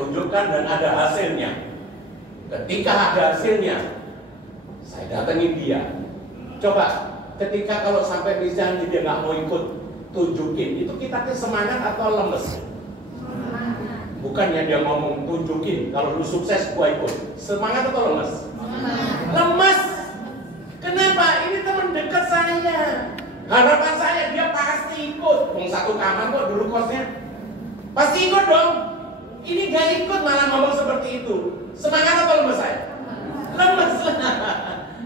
tunjukkan dan ada hasilnya. Ketika ada hasilnya, saya datengin dia. Coba, ketika kalau sampai misalnya dia nggak mau ikut tunjukin, itu kita semangat atau lemes? Bukannya dia ngomong tunjukin, kalau lu sukses gua ikut. Semangat atau lemes? Lemes. Kenapa? Ini teman dekat saya. Harapan saya dia pasti ikut. Satu kamar kok dulu kosnya. Pasti ikut dong. Ini gak ikut malah ngomong seperti itu. Semangat atau lemes saya? Lemes.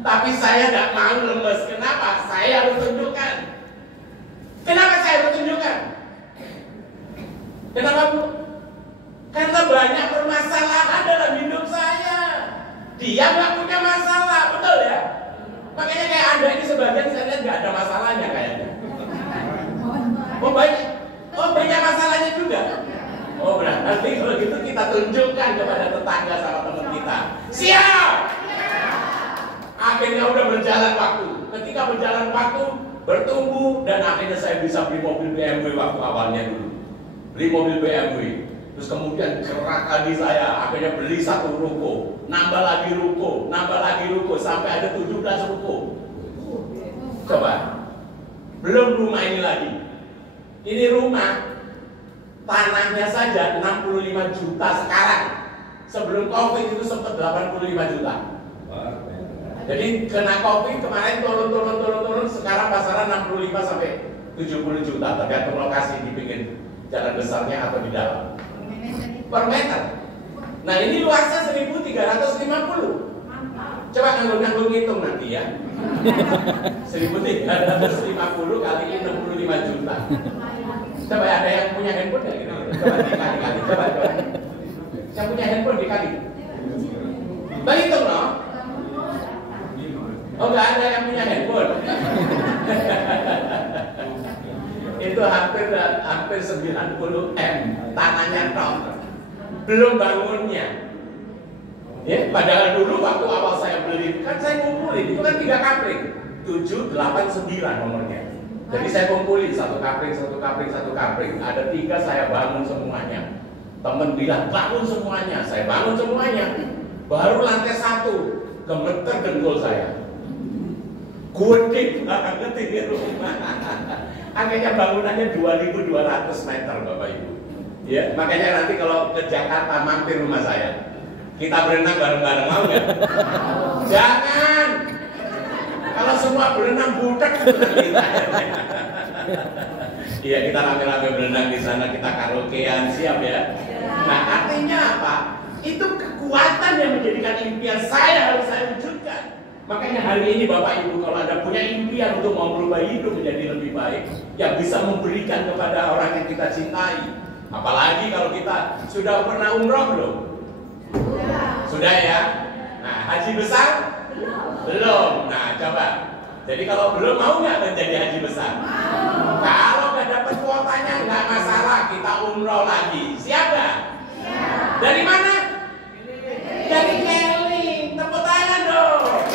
Tapi saya gak mau lemes. Kenapa? Saya harus tunjukkan. Kenapa saya harus tunjukkan? Kenapa Bu? Karena banyak permasalahan dalam hidup saya. Dia gak punya masalah, betul ya? Makanya kayak Anda ini sebagian saya lihat gak ada masalahnya kayaknya. Oh banyak masalahnya juga. Oh berarti kalau gitu kita tunjukkan kepada tetangga sama teman kita. Siap! Akhirnya udah berjalan waktu. Ketika berjalan waktu, bertumbuh dan akhirnya saya bisa beli mobil BMW waktu awalnya dulu. Beli mobil BMW. Terus kemudian gerak lagi saya, akhirnya beli satu ruko, nambah lagi ruko, sampai ada 17 ruko. Coba, belum rumah ini lagi. Ini rumah, tanahnya saja 65 juta sekarang. Sebelum Covid itu sempat 85 juta. Jadi kena Covid kemarin turun, sekarang pasaran 65 sampai 70 juta, tergantung lokasi dibikin jalan besarnya atau di dalam. Per meter. Nah ini luasnya 1.350. Coba nganggung hitung nanti ya. 1.350 kali 65 juta. Coba ada yang punya handphone nggak gitu? Coba dikali. Coba. Yang punya handphone dikali. Bang hitung loh. Oh nggak ada yang punya handphone. Itu hampir 90 M tanahnya ton. Belum bangunnya. Ya, padahal dulu waktu awal saya beli kan saya kumpulin itu kan 3 kapling, 7, 8, 9 nomornya. Jadi saya kumpulin satu kapling. Ada 3 saya bangun semuanya. Temen bilang bangun semuanya, saya bangun semuanya. Baru lantai 1 gemeter dengkul saya. Gede banget ini rumah. Akhirnya bangunannya 2.200 meter Bapak Ibu. Ya, makanya nanti kalau ke Jakarta mampir rumah saya. Kita berenang bareng-bareng, mau nggak? Jangan. Kalau semua berenang budak kita. Iya, kita rame-rame berenang di sana, kita karaokean, siap ya. Nah, artinya apa? Itu kekuatan yang menjadikan impian saya harus saya wujudkan. Makanya hari ini Bapak Ibu kalau Anda punya impian untuk mau berubah hidup menjadi lebih baik, yang bisa memberikan kepada orang yang kita cintai. Apalagi kalau kita sudah pernah umroh belum? Sudah ya? Nah, haji besar? Belum. Nah, coba. Jadi kalau belum mau nggak menjadi haji besar? Kalau nggak dapat kuotanya nggak masalah, kita umroh lagi. Siap nggak? Dari mana? Dari Keling. Tepuk tangan dong.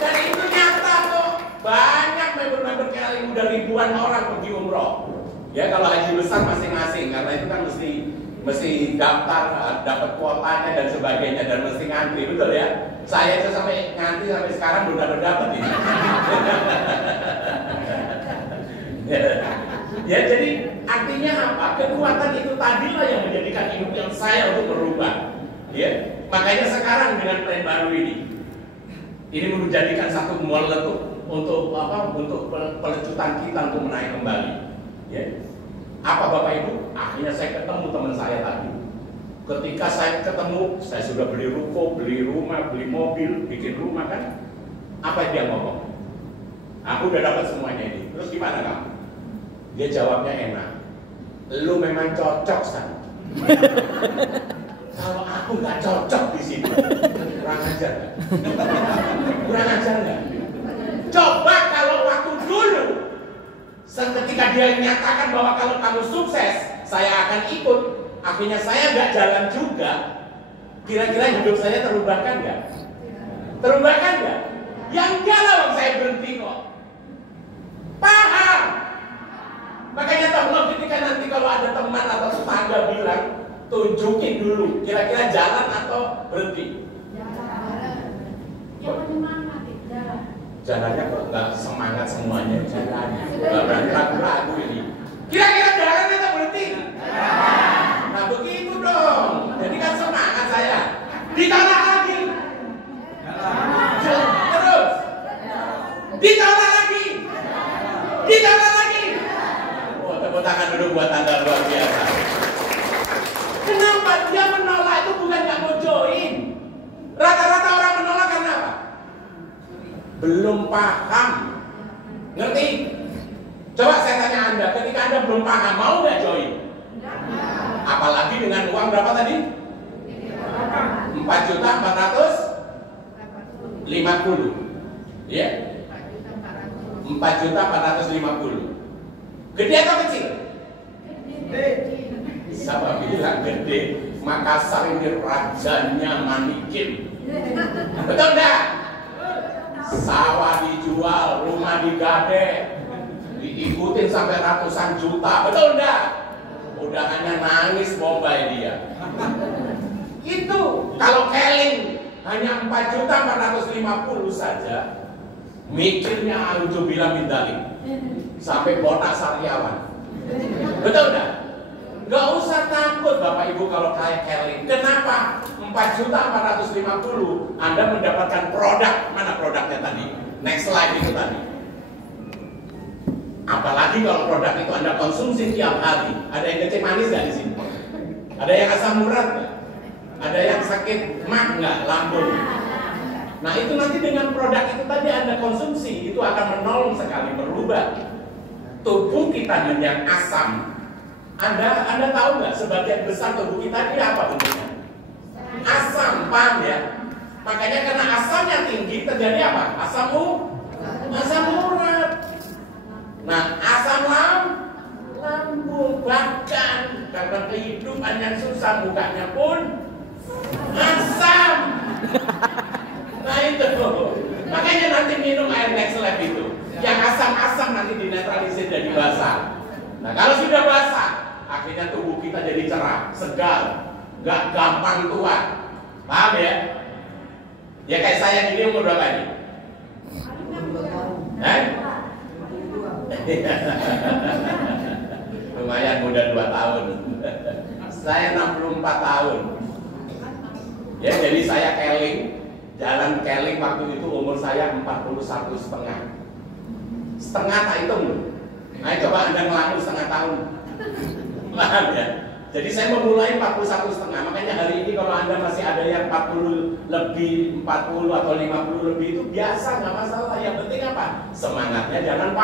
Dan itu nyata kok. Banyak member-member Keling, udah ribuan orang pergi umroh. Ya kalau haji besar masing-masing, karena itu kan mesti daftar, dapat kuotanya dan sebagainya, dan mesti ngantri, betul ya? Saya itu sampai ngantri sampai sekarang belum dapat ini. Ya jadi artinya apa? Kekuatan itu tadilah yang menjadikan impian saya untuk berubah. Ya, makanya sekarang dengan plan baru ini menjadikan satu meletup untuk apa? Untuk pelecutan kita untuk menaik kembali. Ya. Apa Bapak Ibu? Akhirnya saya ketemu teman saya tadi. Ketika saya ketemu, saya sudah beli ruko, beli rumah, beli mobil, bikin rumah kan? Apa dia ngomong? Aku udah dapat semuanya ini. Terus gimana kamu? Dia jawabnya enak. Lu memang cocok San. Kalau aku nggak cocok di sini, kurang ajar nggak? Kurang ajar nggak? Coba kalau waktu dulu. Ketika dia menyatakan bahwa kalau kamu sukses, saya akan ikut. Akhirnya saya nggak jalan juga. Kira-kira hidup saya terubahkan nggak? Terubahkan nggak? Ya enggak lah, saya berhenti kok. Paham? Makanya tolong ketika nanti kalau ada teman atau tetangga bilang, tunjukin dulu. Kira-kira jalan atau berhenti? Jalannya kok nggak semangat semuanya. Jalannya nggak berani ragu-ragu ini. Kira-kira jalan atau berhenti? Nah begitu dong. Jadi kan semangat saya. Ditolak lagi. Terus. Ditolak lagi. Ditolak lagi. Oh, tepuk tangan dulu buat Anda, luar biasa. Kenapa dia menolak itu bukan nggak mau join? Rata-rata orang menolak karena apa? Belum paham. Ngerti? Coba saya tanya Anda, ketika Anda belum paham, mau nggak join? Apalagi dengan uang berapa tadi? 4.450.000. Ya? 4.450.000. Gede atau kecil? Gede. Siapa bilang gede? Makassar ini rajanya Manikin. Betul enggak? Sawah dijual, rumah digadek, diikutin sampai ratusan juta. Betul enggak? Udahannya nangis Bombay dia. Itu kalau Keling hanya 4.450.000 saja, mikirnya bilang mindalik sampai botak Sariawan. Betul enggak? Gak usah takut Bapak Ibu kalau kayak Keling. Kenapa? 4.450.000 Anda mendapatkan produk. Mana produknya tadi? Next slide itu tadi. Apalagi kalau produk itu Anda konsumsi tiap hari. Ada yang kecil manis nggak di sini? Ada yang asam urat nggak? Ada yang sakit mah nggak? Lambung. Nah itu nanti dengan produk itu tadi Anda konsumsi, itu akan menolong sekali merubah tubuh kita yang asam. Anda tahu nggak sebagian besar tubuh kita ini apa bentuknya? Asam, paham ya? Makanya karena asamnya tinggi terjadi apa? Asam urat. Nah, asam lambung, bahkan karena kehidupan yang susah mukanya pun asam. Nah itu, makanya nanti minum air Next Life itu, yang asam-asam nanti dinetralisir jadi basah. Nah kalau sudah basah, akhirnya tubuh kita jadi cerah, segar, nggak gampang tua. Paham ya? Ya kayak saya ini umur berapa ini? Lumayan muda 2 tahun. Saya 64 tahun. Ya jadi saya Keling, jalan Keling waktu itu umur saya 41,5. Setengah tak hitung loh. Nah coba Anda ngelamun setengah tahun. Paham ya? Jadi saya memulai 41,5. Makanya hari ini kalau Anda masih ada yang 40 lebih, 40 atau 50 lebih itu biasa, nggak masalah. Yang penting apa? Semangatnya jangan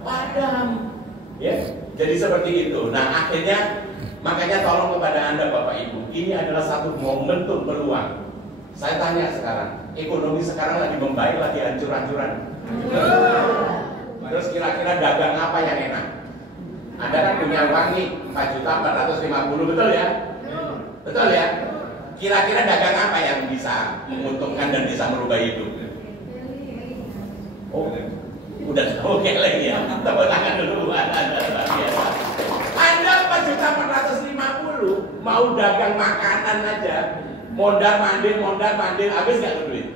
padam. Ya, jadi seperti itu. Nah akhirnya, makanya tolong kepada Anda Bapak Ibu, ini adalah satu momentum peluang. Saya tanya sekarang, ekonomi sekarang lagi membaik, lagi hancur-hancuran. Terus kira-kira dagang apa yang enak? Anda kan punya uang nih 4.450.000, betul ya? Betul ya? Kira-kira dagang apa yang bisa menguntungkan dan bisa merubah hidup? Oh, udah tahu Keling ya? Tepuk tangan dulu buat Anda, luar biasa. Anda 4.450.000 mau dagang makanan aja, mondar mandir, habis nggak tuh duit?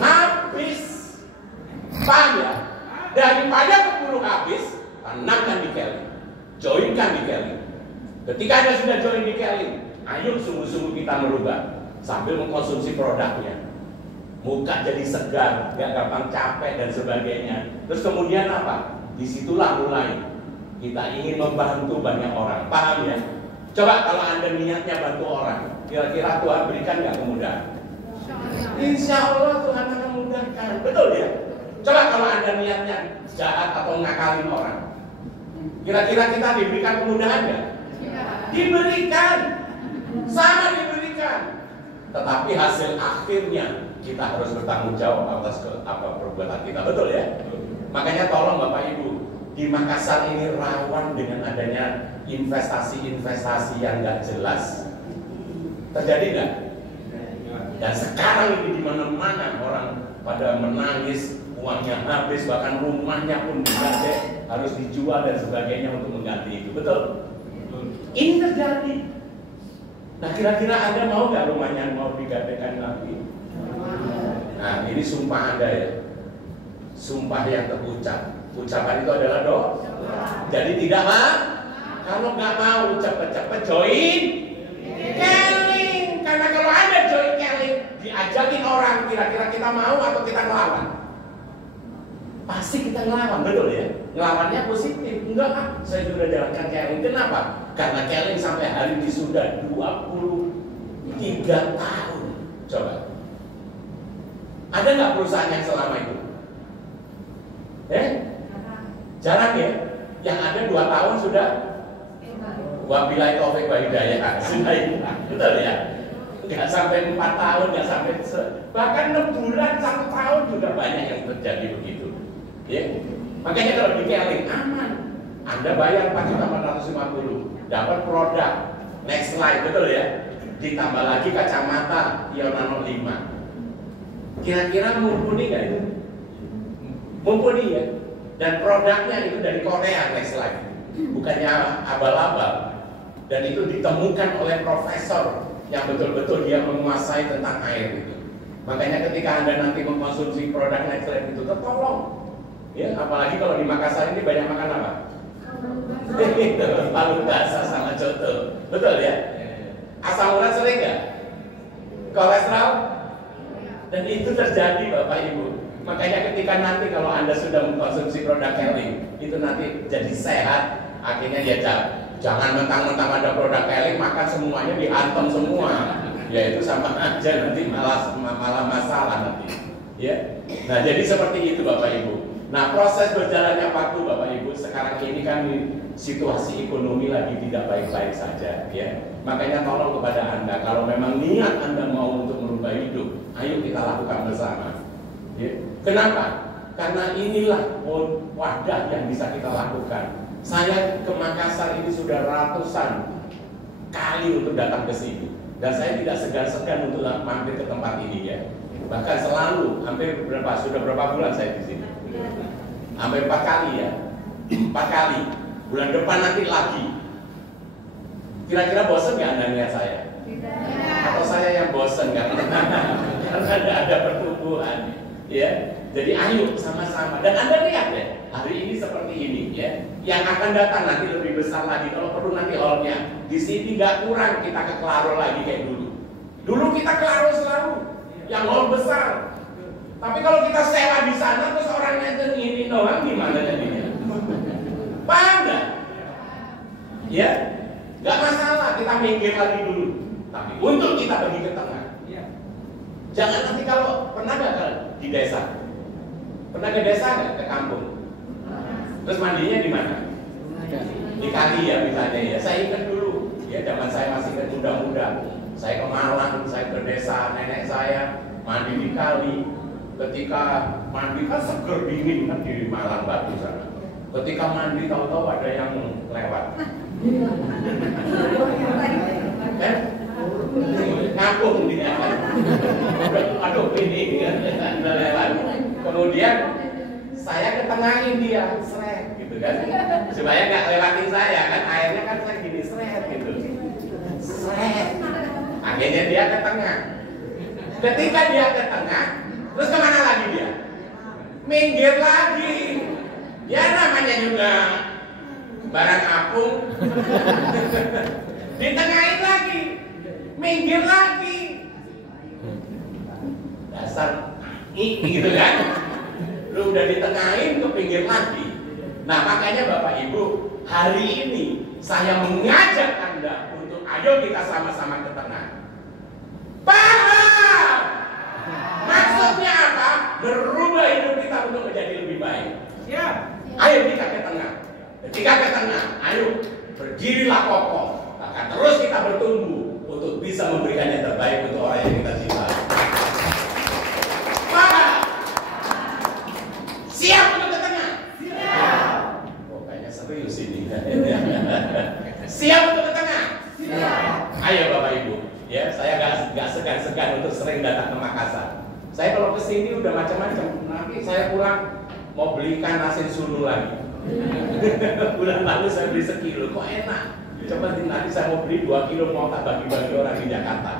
Habis. Paham ya? Daripada keburu habis, tanamkan di Keling, joinkan di Keling. Ketika Anda sudah join di Keling, ayo sungguh-sungguh kita merubah sambil mengkonsumsi produknya. Muka jadi segar, gak gampang capek dan sebagainya. Terus kemudian apa? Disitulah mulai kita ingin membantu banyak orang. Paham ya? Coba kalau Anda niatnya bantu orang, kira-kira Tuhan berikan gak kemudahan? Insya Allah Tuhan akan mudahkan. Betul ya? Coba kalau Anda niatnya jahat atau ngakalin orang, kira-kira kita diberikan kemudahan nggak? Diberikan, sama diberikan. Tetapi hasil akhirnya kita harus bertanggung jawab atas apa perbuatan kita, betul ya? Makanya tolong Bapak Ibu, di Makassar ini rawan dengan adanya investasi-investasi yang nggak jelas. Terjadi nggak? Dan sekarang ini di mana-mana orang pada menangis, uangnya habis, bahkan rumahnya pun digadek, harus dijual dan sebagainya untuk mengganti itu. Betul? Ini terjadi. Nah, kira-kira Anda mau nggak rumahnya mau digadaikan lagi? Nah, ini sumpah Anda ya. Sumpah yang terucap. Ucapan itu adalah doa. Jadi tidak mau. Kalau nggak mau cepet-cepet join Keling. Karena kalau Anda join Keling, diajakin orang, kira-kira kita mau atau kita ngelawan? Pasti kita ngelawan, betul ya? Ngelawannya positif. Enggak, saya sudah jalankan Keling. Kenapa? Karena Keling sampai hari ini sudah 23 tahun. Coba. Ada nggak perusahaan yang selama itu? Jarang ya? Yang ada 2 tahun sudah? Wabillahi taufiq wa hidayah. Sudah itu. Betul ya? Nggak sampai 4 tahun, nggak sampai bahkan 6 bulan, 1 tahun juga banyak yang terjadi begitu. Ya? Makanya kalau di Keling aman. Anda bayar 4.450, dapat produk next slide, betul ya? Ditambah lagi kacamata Ionano 5. Kira-kira mumpuni nggak itu? Mumpuni ya. Dan produknya itu dari Korea, next slide. Bukannya abal-abal. Dan itu ditemukan oleh profesor yang betul-betul dia menguasai tentang air itu. Makanya ketika Anda nanti mengkonsumsi produk next slide itu, tertolong. Ya, apalagi kalau di Makassar ini banyak makan apa? Palu basah sama coto. Betul ya? Asam urat sering nggak? Kolesterol? Dan itu terjadi Bapak Ibu. Makanya ketika nanti kalau Anda sudah mengkonsumsi produk Keling, itu nanti jadi sehat. Akhirnya ya jangan mentang-mentang ada produk Keling makan semuanya dihantam semua. Ya itu sama aja nanti malah masalah nanti. Ya. Nah jadi seperti itu Bapak Ibu. Nah proses berjalannya waktu Bapak Ibu sekarang ini kan situasi ekonomi lagi tidak baik-baik saja. Ya. Makanya tolong kepada Anda kalau memang niat Anda mau untuk merubah hidup, ayo kita lakukan bersama. Ya. Kenapa? Karena inilah wadah yang bisa kita lakukan. Saya ke Makassar ini sudah ratusan kali untuk datang ke sini. Dan saya tidak segan-segan untuk mampir ke tempat ini ya. Bahkan selalu, hampir sudah berapa bulan saya di sini? Hampir 4 kali ya. 4 kali. Bulan depan nanti lagi. Kira-kira bosan nggak Anda lihat saya? Atau saya yang bosan karena ada pertumbuhan. Ya, jadi ayo sama-sama. Dan Anda lihat ya, hari ini seperti ini ya. Yang akan datang nanti lebih besar lagi. Kalau perlu nanti hallnya di sini nggak kurang, kita ke Klaro lagi kayak dulu. Dulu kita Klaro selalu, yang hall besar. Tapi kalau kita sewa di sana terus orangnya ini doang gimana jadinya? Paham nggak? Ya, nggak masalah kita minggir lagi dulu. Tapi untuk kita pergi ke tengah. Jangan nanti kalau pernah nggak di desa? Pernah ke desa nggak? Ke kampung? Terus mandinya di mana? Di kali ya misalnya ya. Saya ingat dulu, ya zaman saya masih muda-muda. Saya ke Malang, saya ke desa nenek saya mandi di kali. Ketika mandi kan seger dingin kan di Malang Batu sana. Ketika mandi tahu-tahu ada yang lewat. Ngapung dia kan. Aduh ini lewat. Kemudian saya ketengahin dia, seret gitu kan. Supaya nggak lewatin saya kan, airnya kan saya gini seret gitu. Seret. Akhirnya dia ke tengah. Ketika dia ke tengah, terus kemana lagi dia? Minggir lagi. Ya namanya juga barang apung. Ditengahin lagi. Minggir lagi. Dasar gitu kan. Lu udah ditengahin ke pinggir lagi. Nah makanya Bapak Ibu, hari ini saya mengajak Anda untuk ayo kita sama-sama ke tengah. Paham? Maksudnya apa? Merubah hidup kita untuk menjadi lebih baik. Ya. Ayo kita ke tengah. Ketika ke tengah, ayo berdirilah kokoh. Akan terus kita bertumbuh untuk bisa memberikan yang terbaik untuk orang yang kita cintai. Paham? Siap untuk ke tengah? Siap. Oh, kayaknya serius ini. Siap untuk ke tengah? Siap. Ayo Bapak Ibu, ya saya nggak segan-segan untuk sering datang ke Makassar. Saya kalau kesini udah macam-macam. Nanti saya pulang mau beli ikan asin sulu lagi. Bulan lalu saya beli sekilo, kok enak. Coba nanti saya mau beli 2 kilo mau tak bagi-bagi orang di Jakarta.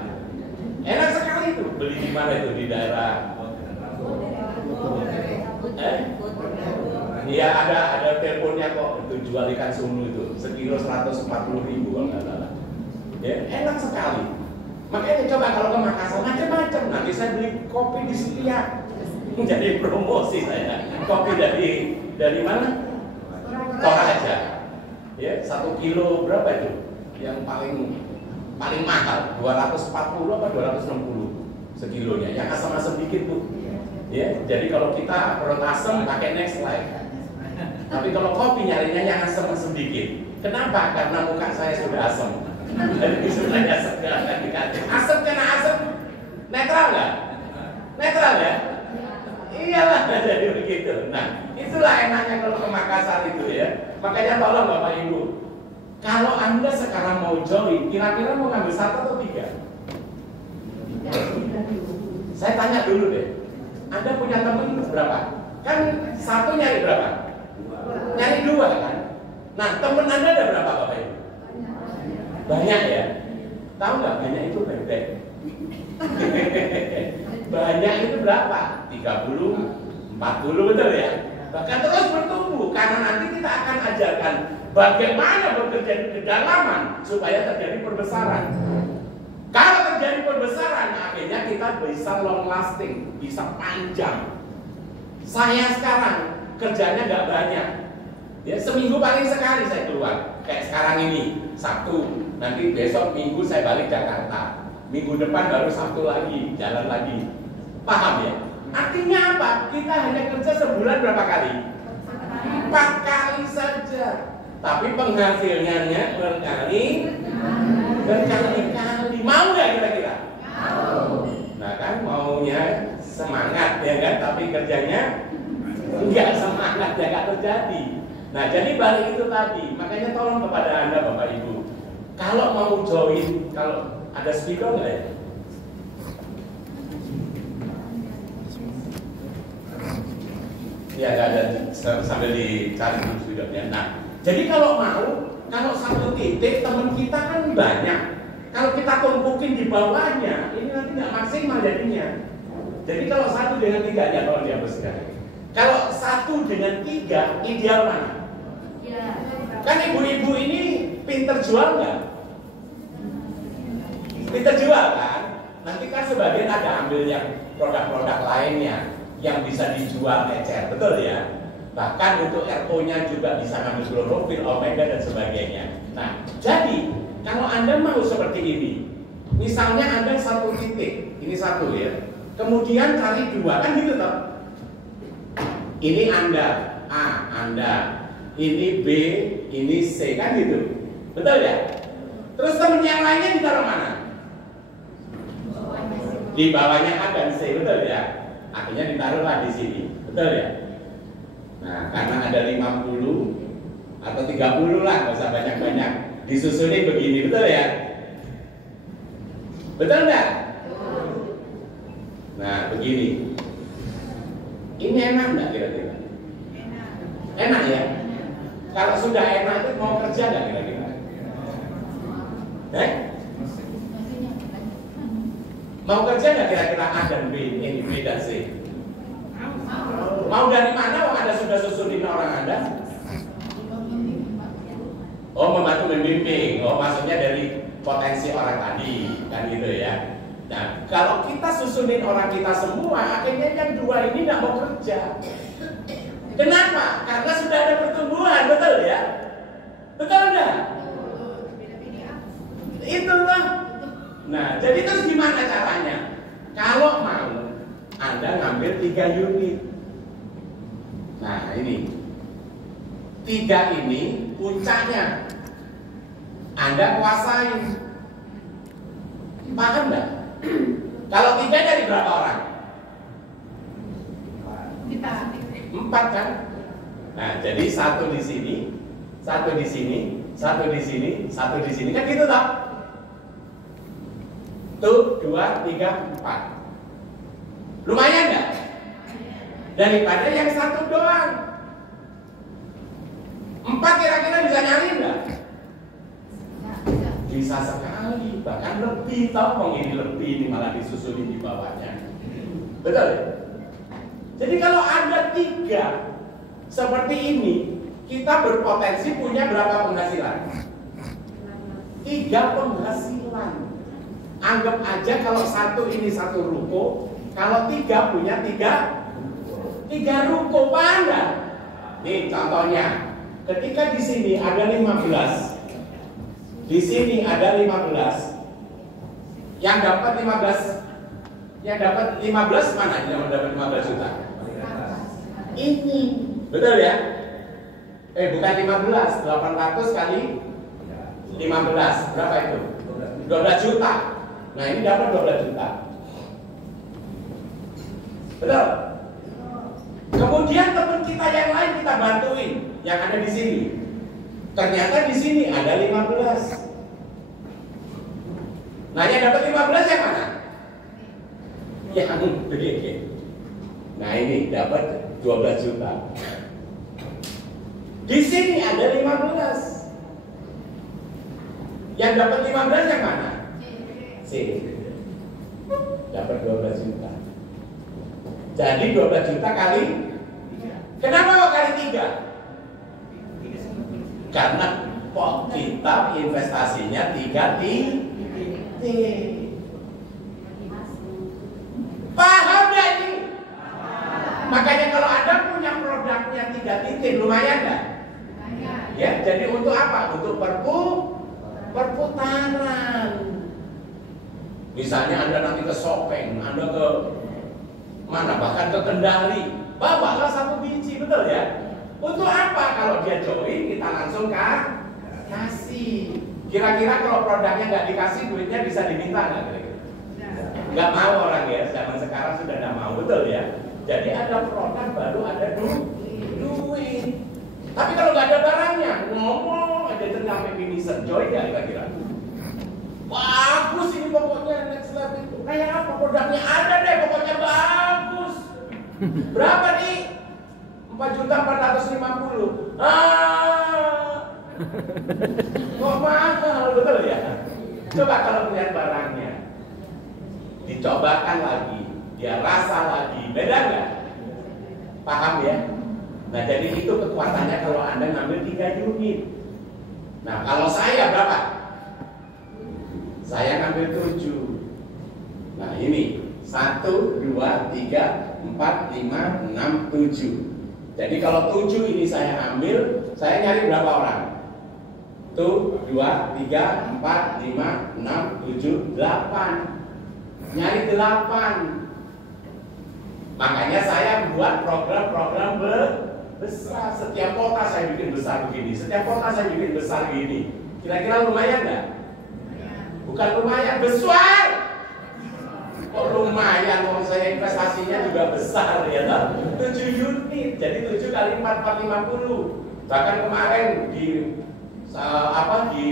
Enak sekali itu. Beli di mana itu, di daerah? Iya, ada teleponnya kok, itu jual ikan sumbu itu sekilo 140.000 kalau nggak salah. Ya, enak sekali. Makanya coba kalau ke Makassar macam-macam. Nanti saya beli kopi di Setia. Jadi promosi saya. Kopi dari mana? Toraja. Ya, 1 kilo berapa itu? Yang paling mahal 240 apa 260 sekilonya. Yang asam-asam dikit tuh. Ya, jadi kalau kita perut asam pakai Next Life. Tapi kalau kopi nyarinya yang asam-asam dikit. Kenapa? Karena muka saya sudah asam. Jadi sebenarnya segar dan dikasih. Asam kena asam, netral nggak? Netral ya? Iyalah, jadi begitu. Nah, itulah enaknya kalau ke Makassar itu ya. Makanya tolong Bapak Ibu, kalau Anda sekarang mau join, kira-kira mau ngambil 1 atau 3? Saya tanya dulu deh. Anda punya teman berapa? Kan 1 nyari berapa? Nyari 2 kan? Nah, teman Anda ada berapa Bapak Ibu? Banyak ya? Tahu nggak banyak itu bebek? Banyak itu berapa? 30, 40 betul ya? Bahkan terus bertumbuh karena nanti kita akan ajarkan bagaimana bekerja di kedalaman supaya terjadi perbesaran. Kalau terjadi perbesaran, akhirnya kita bisa long lasting, bisa panjang. Saya sekarang kerjanya nggak banyak, ya seminggu paling sekali saya keluar. Kayak sekarang ini, Sabtu. Nanti besok Minggu saya balik Jakarta. Minggu depan baru Sabtu lagi, jalan lagi. Paham ya? Artinya apa? Kita hanya kerja sebulan berapa kali? 4 kali saja. Tapi penghasilannya berkali-kali. Mau nggak kira-kira? Mau. Nah kan maunya semangat ya kan? Tapi kerjanya nggak semangat ya nggak terjadi. Nah jadi balik itu tadi. Makanya tolong kepada Anda Bapak Ibu. Kalau mau join, kalau ada speaker nggak ya? Ya nggak ada, sambil dicari dulu speakernya. Nah, jadi kalau mau, kalau satu titik teman kita kan banyak. Kalau kita tumpukin di bawahnya, ini nanti nggak maksimal jadinya. Jadi kalau 1 dengan 3 ya kalau dia bersedia. Kalau 1 dengan 3 ideal mana? Ya. Kan ibu-ibu ini pinter jual nggak? Pinter jual kan? Nanti kan sebagian ada ambil yang produk-produk lainnya yang bisa dijual ecer, betul ya? Bahkan untuk RO-nya juga bisa ngambil klorofil, omega dan sebagainya. Nah, jadi kalau Anda mau seperti ini, misalnya Anda 1 titik, ini 1 ya, kemudian cari 2, kan gitu toh? Ini Anda, A, Anda, ini B, ini C, kan gitu? Betul ya? Terus temen yang lainnya ditaruh mana? Di bawahnya A dan C, betul ya? Akhirnya ditaruhlah di sini, betul ya? Nah, karena ada 50 atau 30 lah, nggak usah banyak-banyak, disusunin begini, betul ya? Betul nggak? Nah, begini. Ini enak nggak kira-kira? Enak ya? Kalau sudah enak itu mau kerja nggak kira-kira? Mau kerja nggak kira-kira A dan B, ini B dan C? Mau dari mana? Ada sudah susunin orang Anda? Oh, membantu membimbing. Oh, maksudnya dari potensi orang tadi, kan gitu ya. Nah, kalau kita susunin orang kita semua, akhirnya yang 2 ini nggak mau kerja. Kenapa? Karena sudah ada pertumbuhan, betul ya? Betul nggak? Itulah. Nah, jadi terus gimana caranya? Kalau mau, Anda ngambil 3 unit. Nah, ini 3 ini puncaknya Anda kuasain. Paham nggak? Kalau 3 dari berapa orang? 4 kan? Nah, jadi 1 di sini, 1 di sini, 1 di sini, 1 di sini, kan gitu toh? Tuh, 2, 3, 4. Lumayan nggak? Daripada yang 1 doang. 4 kira-kira bisa nyari nggak? Bisa sekali, bahkan lebih. Tahu ini lebih, ini malah disusulin di bawahnya. Betul ya? Jadi kalau ada 3 seperti ini, kita berpotensi punya berapa penghasilan? 3 penghasilan. Anggap aja kalau satu ini satu ruko, kalau 3 punya 3 ruko, paham nggak? Nih contohnya, ketika di sini ada 15, di sini ada 15, yang dapat 15 mana yang dapat 15 juta? Ini, betul ya? Bukan 15, 800 kali 15, berapa itu? 12 juta. Nah ini dapat 12 juta. Betul? Kemudian teman kita yang lain kita bantuin, yang ada di sini. Ternyata di sini ada 15. Nah yang dapat 15 yang mana? Yang begini. Nah ini dapat 12 juta. Di sini ada 15. Yang dapat 15 yang mana? C. Dapat 12 juta. Jadi 12 juta kali 3. Kenapa kok kali 3? Karena pot kita investasinya 3 T. Paham gak ini? Makanya kalau Anda punya produknya 3 titik, lumayan gak? Ya, jadi untuk apa? Untuk perputaran. Misalnya Anda nanti ke Sopeng, Anda ke mana, bahkan ke Kendari, bawalah 1 biji, betul ya? Untuk apa? Kalau dia join, kita langsung kasih. Kira-kira kalau produknya nggak dikasih, duitnya bisa diminta nggak kira-kira? Nggak mau orang ya, zaman sekarang sudah nggak mau, betul ya? Jadi ada produk baru ada duit. Tapi kalau nggak ada barangnya, ngomong aja sampai finisher, join nggak kira-kira? Bagus ini pokoknya, next level itu. Kayak apa? Produknya ada deh, pokoknya bagus. Berapa nih? 4.450.000. Kok mahal, betul ya? Coba kalau melihat barangnya, dicobakan lagi, dia rasa lagi, beda nggak? Paham ya? Nah jadi itu kekuatannya kalau Anda ngambil 3 unit. Nah kalau saya berapa? Saya ngambil 7. Nah ini 1, 2, 3, 4, 5, 6, 7. Jadi kalau 7 ini saya ambil, saya nyari berapa orang? 1, 2, 3, 4, 5, 6, 7, 8. Nyari 8. Makanya saya buat program-program besar. Setiap kota saya bikin besar begini, setiap kota saya bikin besar begini. Kira-kira lumayan nggak? Bukan lumayan, besar. Kok lumayan, kalau saya investasinya juga besar ya toh? 7 unit, jadi 7 kali 4, 450. Bahkan kemarin di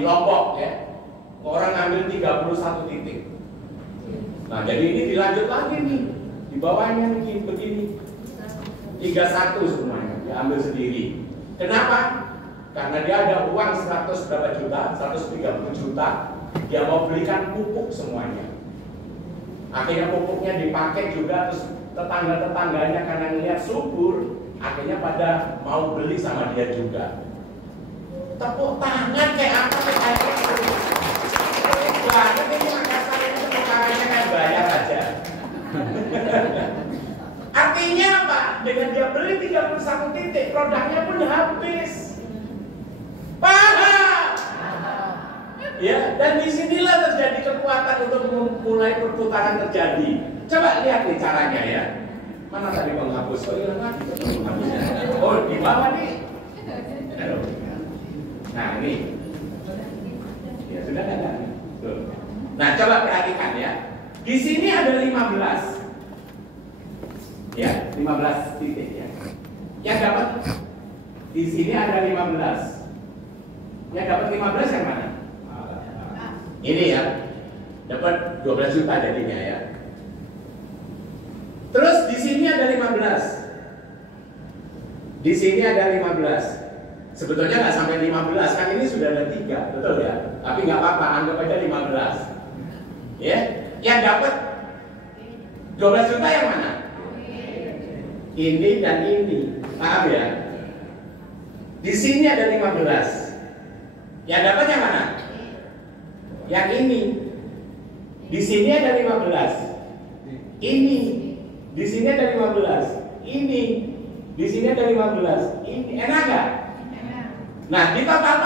Lombok ya, orang ngambil 31 titik. Nah jadi ini dilanjut lagi nih, di bawahnya nih begini, 31 semuanya diambil sendiri. Kenapa? Karena dia ada uang 100 berapa juta, 130 juta, dia mau belikan pupuk semuanya. Akhirnya pupuknya dipakai juga, terus tetangga-tetangganya karena ngeliat subur, akhirnya pada mau beli sama dia juga. Tepuk tangan kayak apa kayak gitu. Banget ini Makassar ini tepuk tangannya kayak bayar aja. Artinya apa? Dengan dia beli 31 titik, produknya pun habis. Paham? Ya, dan disinilah terjadi kekuatan untuk memulai perputaran terjadi. Coba lihat nih caranya ya. Mana tadi penghapus? Oh iya lagi penghapusnya. Oh di bawah nih. Nah ini. Ya sudah ada. Tuh. Nah coba perhatikan ya. Di sini ada 15. Ya, 15 titik ya. Yang dapat di sini ada 15. Yang dapat 15 yang mana? Ini ya, dapat 12 juta jadinya ya. Terus di sini ada 15. Di sini ada 15. Sebetulnya nggak sampai 15, kan ini sudah ada 3, betul ya? Tapi nggak apa-apa, anggap aja 15. Ya, yang dapat 12 juta yang mana? Ini dan ini, paham ya? Di sini ada 15. Yang dapat yang mana? Yang ini. Di sini ada 15. Ini. Di sini ada 15. Ini. Di sini ada 15. Ini. Enak nggak? Nah, di total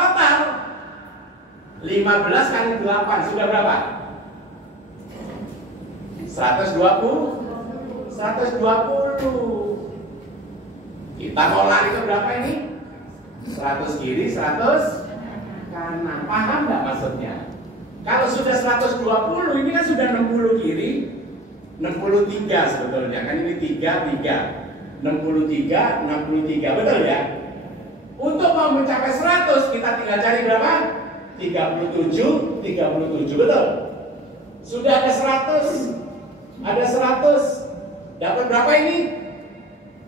15 kali 8 sudah berapa? 120. 120. Kita mau lari ke berapa ini? 100 kiri, 100 kanan. Paham nggak maksudnya? Kalau sudah 120, ini kan sudah 60 kiri, 63 sebetulnya. Kan ini 3, 63, 63, betul ya? Untuk mau mencapai 100, kita tinggal cari berapa? 37, 37, betul? Sudah ada 100, ada 100. Dapat berapa ini?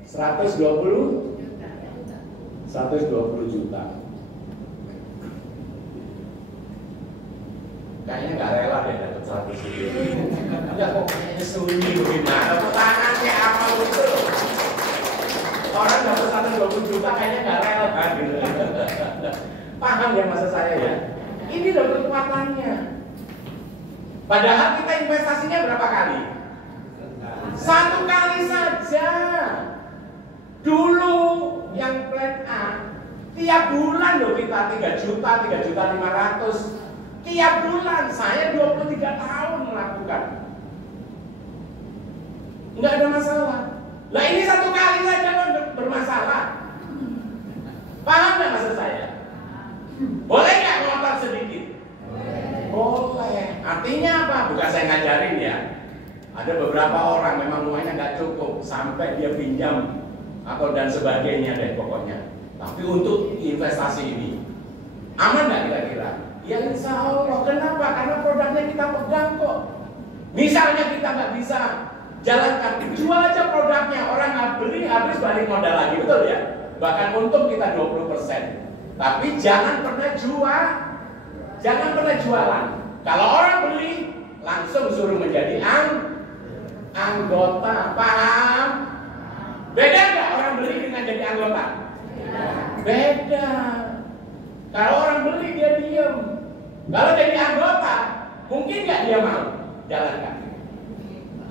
120 juta. Kayaknya nggak rela deh dapat 100 juta. Enggak, kok kayaknya sunyi bagaimana? Tangannya apa itu? Orang dapat 120 juta kayaknya nggak rela kan gitu. Paham ya maksud saya ya? Ini udah kekuatannya. Padahal kita investasinya berapa kali? 1 kali saja. Dulu yang plan A, tiap bulan loh kita 3 juta, 3.500.000. Tiap bulan, saya 23 tahun melakukan. Enggak ada masalah. Lah ini 1 kali saja bermasalah. Paham nggak maksud saya? Boleh nggak ngotot sedikit? Boleh. Artinya apa? Bukan saya ngajarin ya. Ada beberapa orang memang uangnya nggak cukup sampai dia pinjam atau dan sebagainya deh pokoknya. Tapi untuk investasi ini aman nggak kira-kira? Ya insya Allah. Kenapa? Karena produknya kita pegang kok. Misalnya kita nggak bisa jalankan, jual aja produknya. Orang nggak beli, habis balik modal lagi, betul ya? Bahkan untung kita 20%. Tapi jangan pernah jual, jangan pernah jualan. Kalau orang beli, langsung suruh menjadi anggota. Paham? Beda nggak orang beli dengan jadi anggota? Beda. Kalau orang beli dia diem. Kalau jadi anggota, mungkin nggak dia mau jalankan?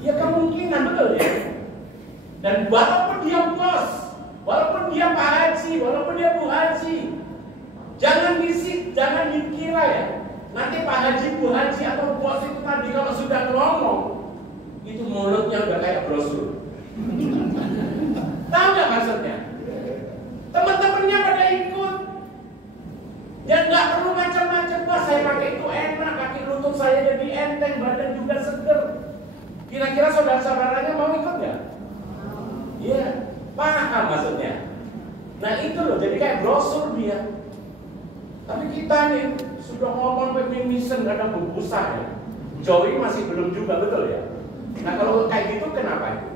Ya kemungkinan, betul ya. Dan walaupun dia bos, walaupun dia Pak Haji, walaupun dia Bu Haji, jangan dikira ya. Nanti Pak Haji, Bu Haji atau bos itu tadi kalau sudah ngomong, itu mulutnya udah kayak brosur. Tahu nggak maksudnya? Teman-temannya pada ikut. Ya nggak perlu macam-macam. Wah, saya pakai itu enak, kaki lutut saya jadi enteng, badan juga seger. Kira-kira saudara-saudaranya mau ikut nggak? Iya, paham maksudnya. Nah itu loh, jadi kayak brosur dia. Tapi kita nih sudah ngomong feminisme, kadang berbusa ya. Joey masih belum juga, betul ya? Nah kalau kayak gitu kenapa itu?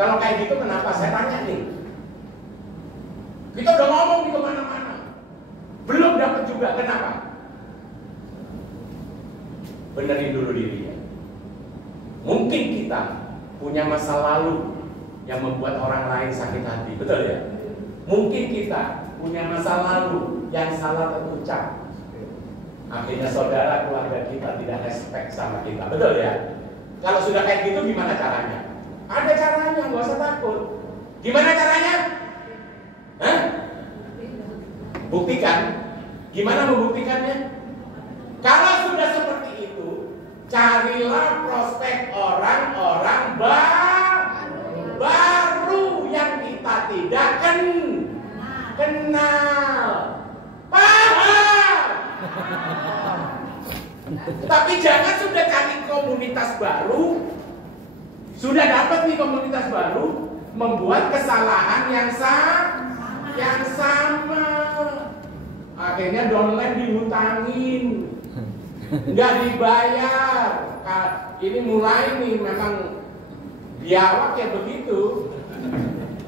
Kalau kayak gitu kenapa? Saya tanya nih. Kita udah ngomong di kemana-mana, belum dapat juga, kenapa? Benerin dulu dirinya. Mungkin kita punya masa lalu yang membuat orang lain sakit hati, betul ya? Mungkin kita punya masa lalu yang salah terucap. Akhirnya saudara keluarga kita tidak respect sama kita, betul ya? Kalau sudah kayak gitu gimana caranya? Ada caranya, nggak usah takut. Gimana caranya? Hah? Buktikan. Gimana membuktikannya? Kalau sudah seperti itu, carilah prospek orang-orang baru yang kita tidak kenal. Paham? Tapi jangan sudah cari komunitas baru, sudah dapat nih komunitas baru, membuat kesalahan yang sama. Akhirnya downline dihutangin, nggak dibayar. Ini mulai nih memang biawak ya begitu.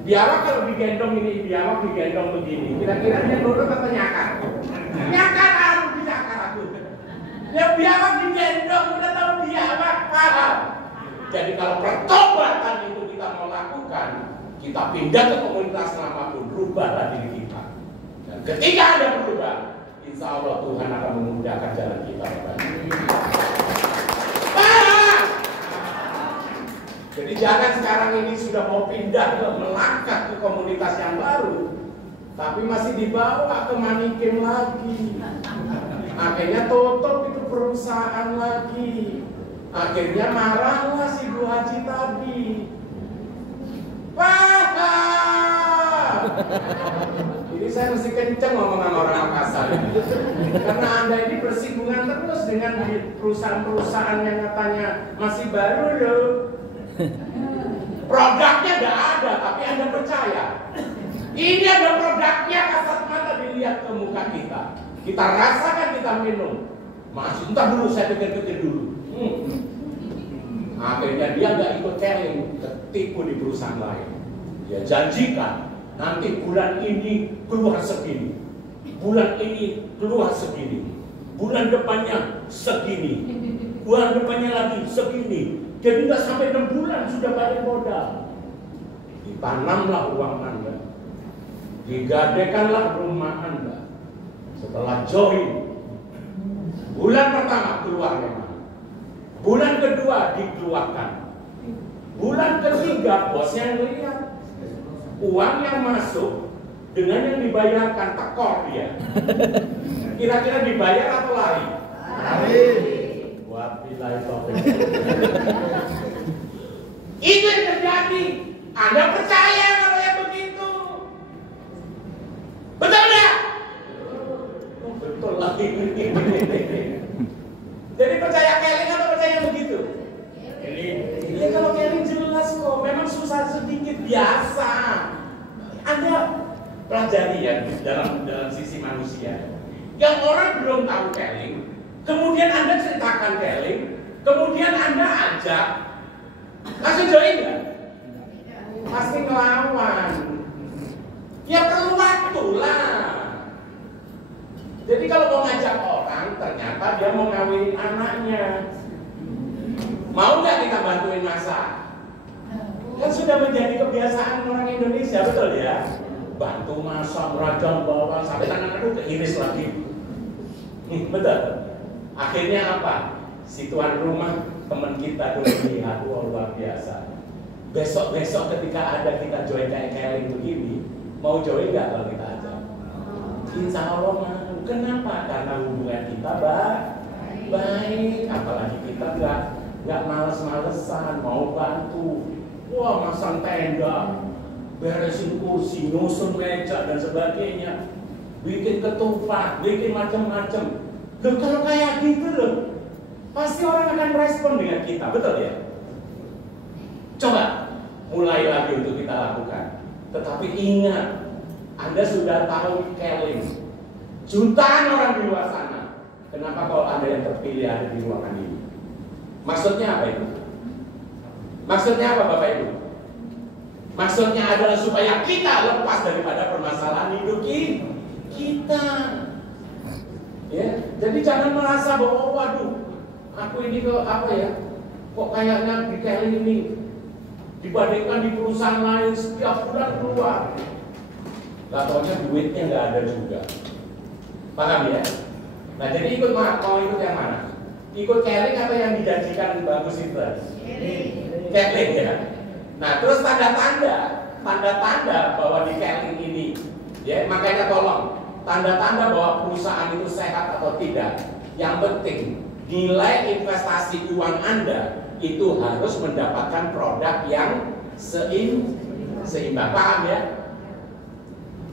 Biawak kalau digendong ini, biawak digendong begini, kira-kira dia nurut atau nyakar? Nyakar, aku nyakar aku. Ya biawak digendong, udah tahu biawak, paham? Jadi kalau pertobatan itu kita mau lakukan, kita pindah ke komunitas manapun, rubahlah diri kita. Dan ketika ada berubah, insya Allah Tuhan akan memudahkan jalan kita. Jadi jangan sekarang ini sudah mau pindah ke melangkah ke komunitas yang baru, tapi masih dibawa ke Manikin lagi. Akhirnya tutup itu perusahaan lagi. Akhirnya marahlah si Bu Haji tadi. Paham? Ini saya mesti kenceng ngomong sama orang Makassar. Karena Anda ini bersinggungan terus dengan perusahaan-perusahaan yang katanya masih baru loh. Produknya nggak ada, tapi Anda percaya. Ini ada produknya, kasat mata dilihat ke muka kita. Kita rasakan, kita minum. Masih, entar dulu, saya pikir-pikir dulu. Akhirnya dia nggak ikut keling, ketipu di perusahaan lain. Dia janjikan, nanti bulan ini keluar segini, bulan ini keluar segini, bulan depannya segini, bulan depannya lagi segini. Jadi nggak sampai 6 bulan sudah balik modal. Ditanamlah uang Anda, digadekanlah rumah Anda. Setelah join, bulan pertama keluar memang, bulan kedua dikeluarkan, bulan ketiga bosnya yang lihat uang yang masuk dengan yang dibayarkan, tekor dia. Kira-kira dibayar atau lari? Lari. Itu yang terjadi. Anda percaya kalau yang begitu? Betul nggak? Oh, betul lagi. Jadi percaya keling atau percaya begitu? Keling. Ya kalau keling jelas kok. Memang susah sedikit, biasa. Anda pelajari ya dalam sisi manusia. Yang orang belum tahu keling, kemudian Anda ceritakan keling, kemudian Anda ajak, langsung join nggak? Pasti ngelawan. Ya perlu waktu lah. Jadi kalau mau ngajak orang, ternyata dia mau ngawinin anaknya. Mau nggak kita bantuin masak? Kan sudah menjadi kebiasaan orang Indonesia, betul ya? Bantu masak, rajang bawang, sampai tangan aku keiris lagi. Betul. Akhirnya apa? Si tuan rumah teman kita tuh lihat, wah luar biasa. Besok-besok ketika ada kita join kayak keling begini, mau join nggak kalau kita ajak? Insya Allah mau. Kenapa? Karena hubungan kita baik. Apalagi kita nggak males-malesan, mau bantu. Wah, masang tenda, beresin kursi, nyusun meja dan sebagainya, bikin ketupat, bikin macam-macam. Loh, kalau kayak gitu loh, pasti orang akan merespon dengan kita, betul ya? Coba mulai lagi untuk kita lakukan. Tetapi ingat, Anda sudah tahu keling. Jutaan orang di luar sana. Kenapa kalau Anda yang terpilih ada di ruangan ini? Maksudnya apa itu? Maksudnya apa Bapak Ibu? Maksudnya adalah supaya kita lepas daripada permasalahan hidup kita. Ya, jadi jangan merasa bahwa waduh, aku ini kok apa ya? Kok kayaknya di keling ini dibandingkan di perusahaan lain setiap bulan keluar. Gak taunya duitnya nggak ada juga. Paham ya? Nah jadi ikut mau ikut yang mana? Ikut keling atau yang dijanjikan bagus itu? Keling ya. Nah terus tanda-tanda bahwa di keling ini, ya makanya tolong tanda-tanda bahwa perusahaan itu sehat atau tidak. Yang penting nilai investasi uang Anda itu harus mendapatkan produk yang seimbang. Paham ya?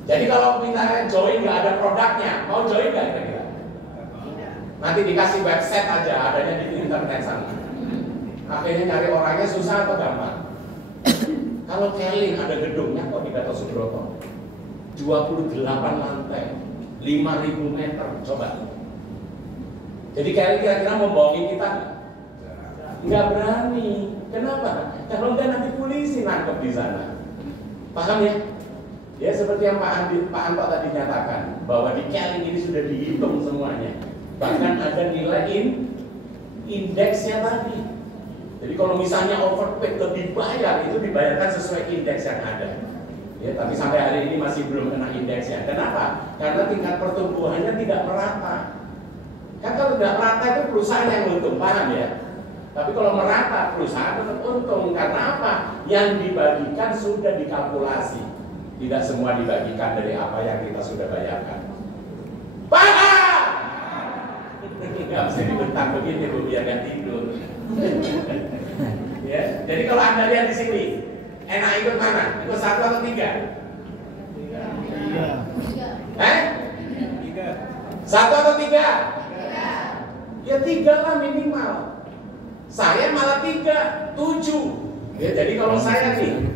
Jadi kalau kita join nggak ada produknya, mau join nggak kira-kira? Nanti dikasih website aja, adanya di internet sana. Akhirnya cari orangnya susah atau gampang? Kalau keling ada gedungnya kok di Gatot Subroto, 28 lantai, 5.000 meter, coba. Jadi keling kira-kira mau bohongin kita? Nggak berani. Kenapa? Kalau nggak nanti polisi nangkep di sana. Paham ya? Ya seperti yang Pak Anto tadi nyatakan, bahwa di Keling ini sudah dihitung semuanya. Bahkan ada nilai indeksnya tadi. Jadi kalau misalnya overpaid atau dibayar, itu dibayarkan sesuai indeks yang ada. Ya, tapi sampai hari ini masih belum kena indeksnya. Kenapa? Karena tingkat pertumbuhannya tidak merata. Kan kalau tidak merata itu perusahaan yang untung, paham ya? Tapi kalau merata, perusahaan tetap untung. Karena apa? Yang dibagikan sudah dikalkulasi. Tidak semua dibagikan dari apa yang kita sudah bayarkan. Paham? Nggak bisa dibentang begini, Bu, biar nggak tidur. Ya, jadi kalau Anda lihat di sini, enak ikut mana? Ikut 1 atau 3? 3. 1 atau 3? Ya 3 lah minimal. Saya malah 3, 7. Ya, jadi kalau saya nih,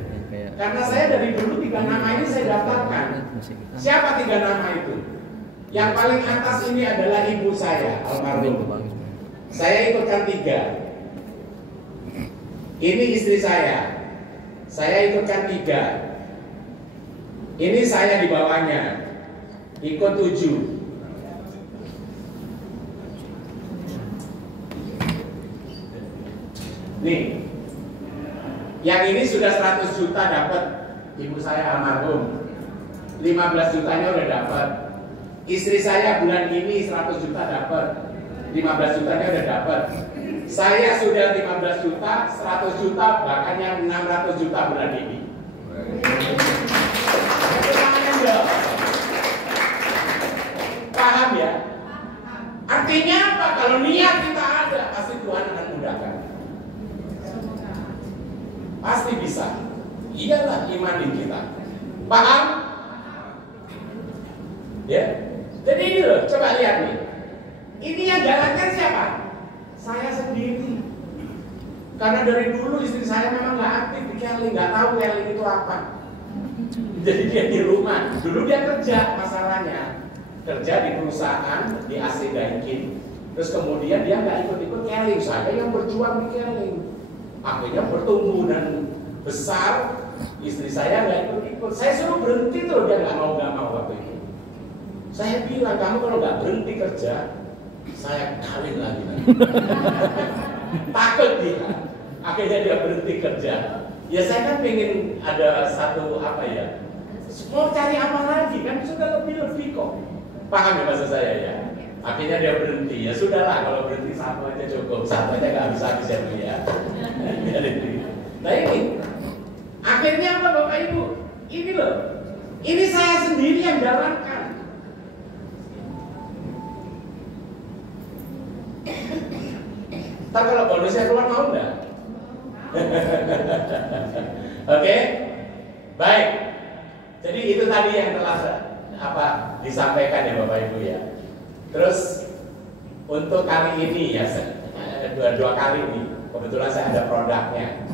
karena saya dari dulu 3 nama ini saya daftarkan. Siapa 3 nama itu? Yang paling atas ini adalah ibu saya, almarhum. Saya ikutkan 3. Ini istri saya ikutkan 3. Ini saya di bawahnya, ikut 7. Nih, yang ini sudah 100 juta dapat ibu saya almarhum, 15 jutanya udah dapat. Istri saya bulan ini 100 juta dapat, 15 jutanya udah dapat. Saya sudah 15 juta, 100 juta, bahkan yang 600 juta bulan ini. Paham ya? Artinya apa? Kalau niat kita ada, pasti Tuhan akan mudahkan. Pasti bisa. Iyalah iman di kita. Paham? Ya. Jadi ini loh, coba lihat nih. Ini yang jalankan siapa? Saya sendiri. Karena dari dulu istri saya memang nggak aktif di Keling, nggak tahu Keling itu apa. Jadi dia di rumah. Dulu dia kerja, masalahnya kerja di perusahaan di AC Daikin. Terus kemudian dia nggak ikut-ikut Keling. Saya yang berjuang di Keling. Akhirnya bertumbuh dan besar. Istri saya nggak ikut-ikut. Saya suruh berhenti tuh, dia nggak mau waktu itu. Saya bilang, kamu kalau nggak berhenti kerja, saya kawin lagi nanti. Takut dia. Akhirnya dia berhenti kerja. Ya saya kan pengen ada satu apa ya, mau cari apa lagi kan, sudah lebih kok. Paham ya maksud saya ya? Akhirnya dia berhenti. Ya sudahlah, kalau berhenti 1 aja cukup. 1 aja nggak habis-habis ya Bu ya. Nah ini akhirnya apa Bapak Ibu? Ini loh, ini saya sendiri yang jalankan. Ntar kalau bonusnya keluar mau enggak? Oke? Baik. Jadi itu tadi yang telah disampaikan ya Bapak Ibu ya. Terus untuk kali ini ya, dua kali ini kebetulan saya ada produknya.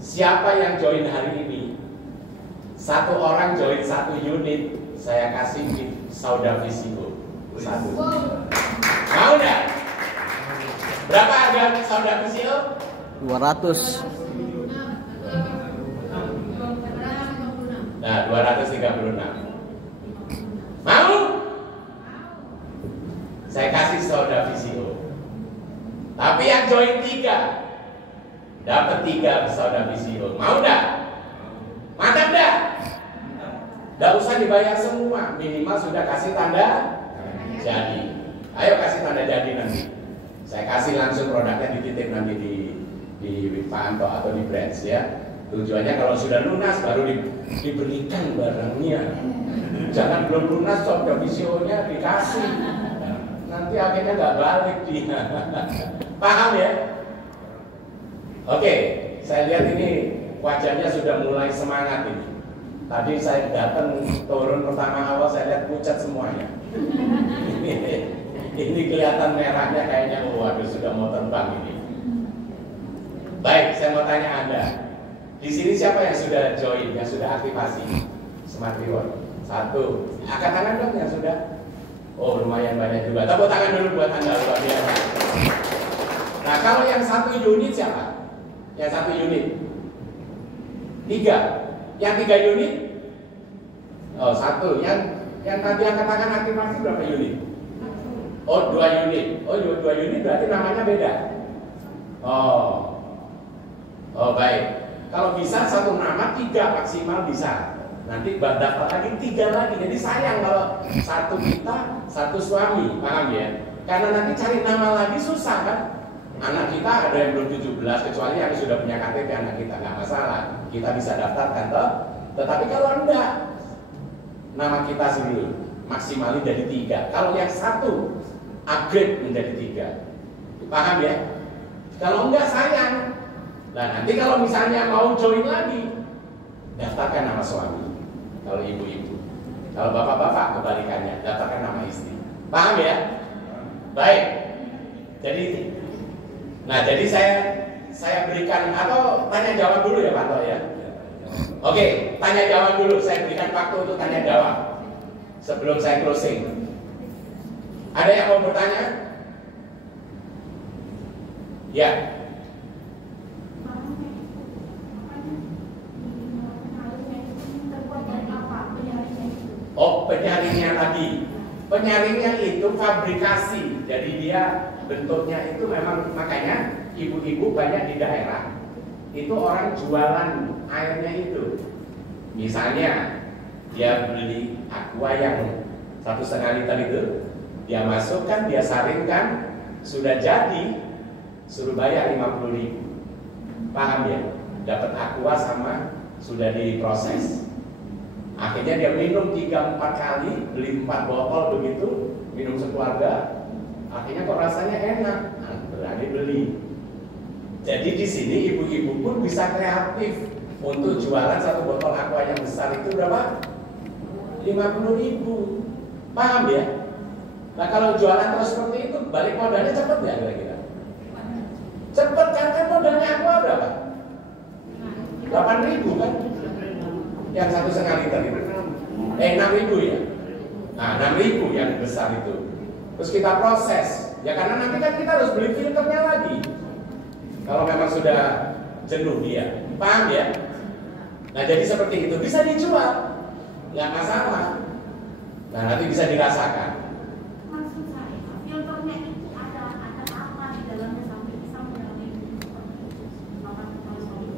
Siapa yang join hari ini? 1 orang join 1 unit, saya kasih Sauda Visio 1. Mau enggak? Berapa harga Sauda Visio? 200. Nah, 236. Mau? Saya kasih Sauda Visio. Tapi yang join 3 dapat 3 Sauda Visio. Mau enggak? Mantap enggak? Enggak usah dibayar semua, minimal sudah kasih tanda jadi. Ayo kasih tanda jadi nanti. Saya kasih langsung produknya dititip nanti di Pak Anto atau di Brands ya. Tujuannya kalau sudah lunas baru diberikan barangnya. Jangan belum lunas Sauda Visionya dikasih. Nanti akhirnya nggak balik dia. Paham ya? Oke, saya lihat ini wajahnya sudah mulai semangat ini. Tadi saya datang turun pertama awal saya lihat pucat semuanya. Ini kelihatan merahnya kayaknya waduh sudah mau terbang ini. Baik, saya mau tanya Anda. Di sini siapa yang sudah join, yang sudah aktivasi Smart Reward? 1. Angkat tangan dong yang sudah. Oh lumayan banyak juga. Tepuk tangan dulu buat Anda luar biasa. Nah kalau yang 1 unit siapa? Yang 1 unit 3. Yang 3 unit? Oh, 1. Yang tadi angkat-angkat aktivasi berapa unit? Oh, 2 unit. Oh, 2 unit berarti namanya beda. Oh baik. Kalau bisa 1 nama 3 maksimal bisa. Nanti dapat lagi 3 lagi. Jadi sayang kalau 1 kita, 1 suami, paham ya? Karena nanti cari nama lagi susah kan? Anak kita ada yang belum 17, kecuali yang sudah punya KTP anak kita, nggak masalah. Kita bisa daftarkan toh. Tetapi kalau enggak, nama kita sendiri maksimalin jadi 3. Kalau yang 1 upgrade menjadi 3. Paham ya? Kalau enggak sayang. Nah nanti kalau misalnya mau join lagi, daftarkan nama suami. Kalau ibu-ibu, kalau bapak-bapak kebalikannya, daftarkan nama istri. Paham ya? Baik. Jadi saya berikan atau tanya jawab dulu ya Pak Toh ya. Oke, tanya jawab dulu. Saya berikan waktu untuk tanya jawab sebelum saya closing. Ada yang mau bertanya? Ya. Oh, penyaringnya tadi. Penyaringnya itu fabrikasi. Jadi dia bentuknya itu memang, makanya ibu-ibu banyak di daerah itu orang jualan airnya itu. Misalnya dia beli aqua yang 1,5 liter itu, dia masukkan, dia saringkan, sudah jadi, suruh bayar 50.000. Paham ya? Dapat aqua sama sudah diproses. Akhirnya dia minum 3-4 kali, beli 4 botol begitu, minum sekeluarga. Akhirnya kok rasanya enak, nah, berani beli. Jadi di sini ibu-ibu pun bisa kreatif untuk jualan 1 botol aqua yang besar itu berapa? 50.000. Paham ya? Nah kalau jualan terus seperti itu, balik modalnya cepet ya kira-kira? Cepet kan modalnya aqua berapa? 8.000 kan? Yang 1,5 liter itu 6.000 ya. Nah 6.000 yang besar itu. Terus kita proses. Ya karena nanti kan kita harus beli filternya lagi. Kalau memang sudah jenuh dia, paham ya? Nah jadi seperti itu bisa dijual, nggak masalah. Nah nanti bisa dirasakan. Maksud saya filternya itu ada apa di dalamnya sampai bisa mengalami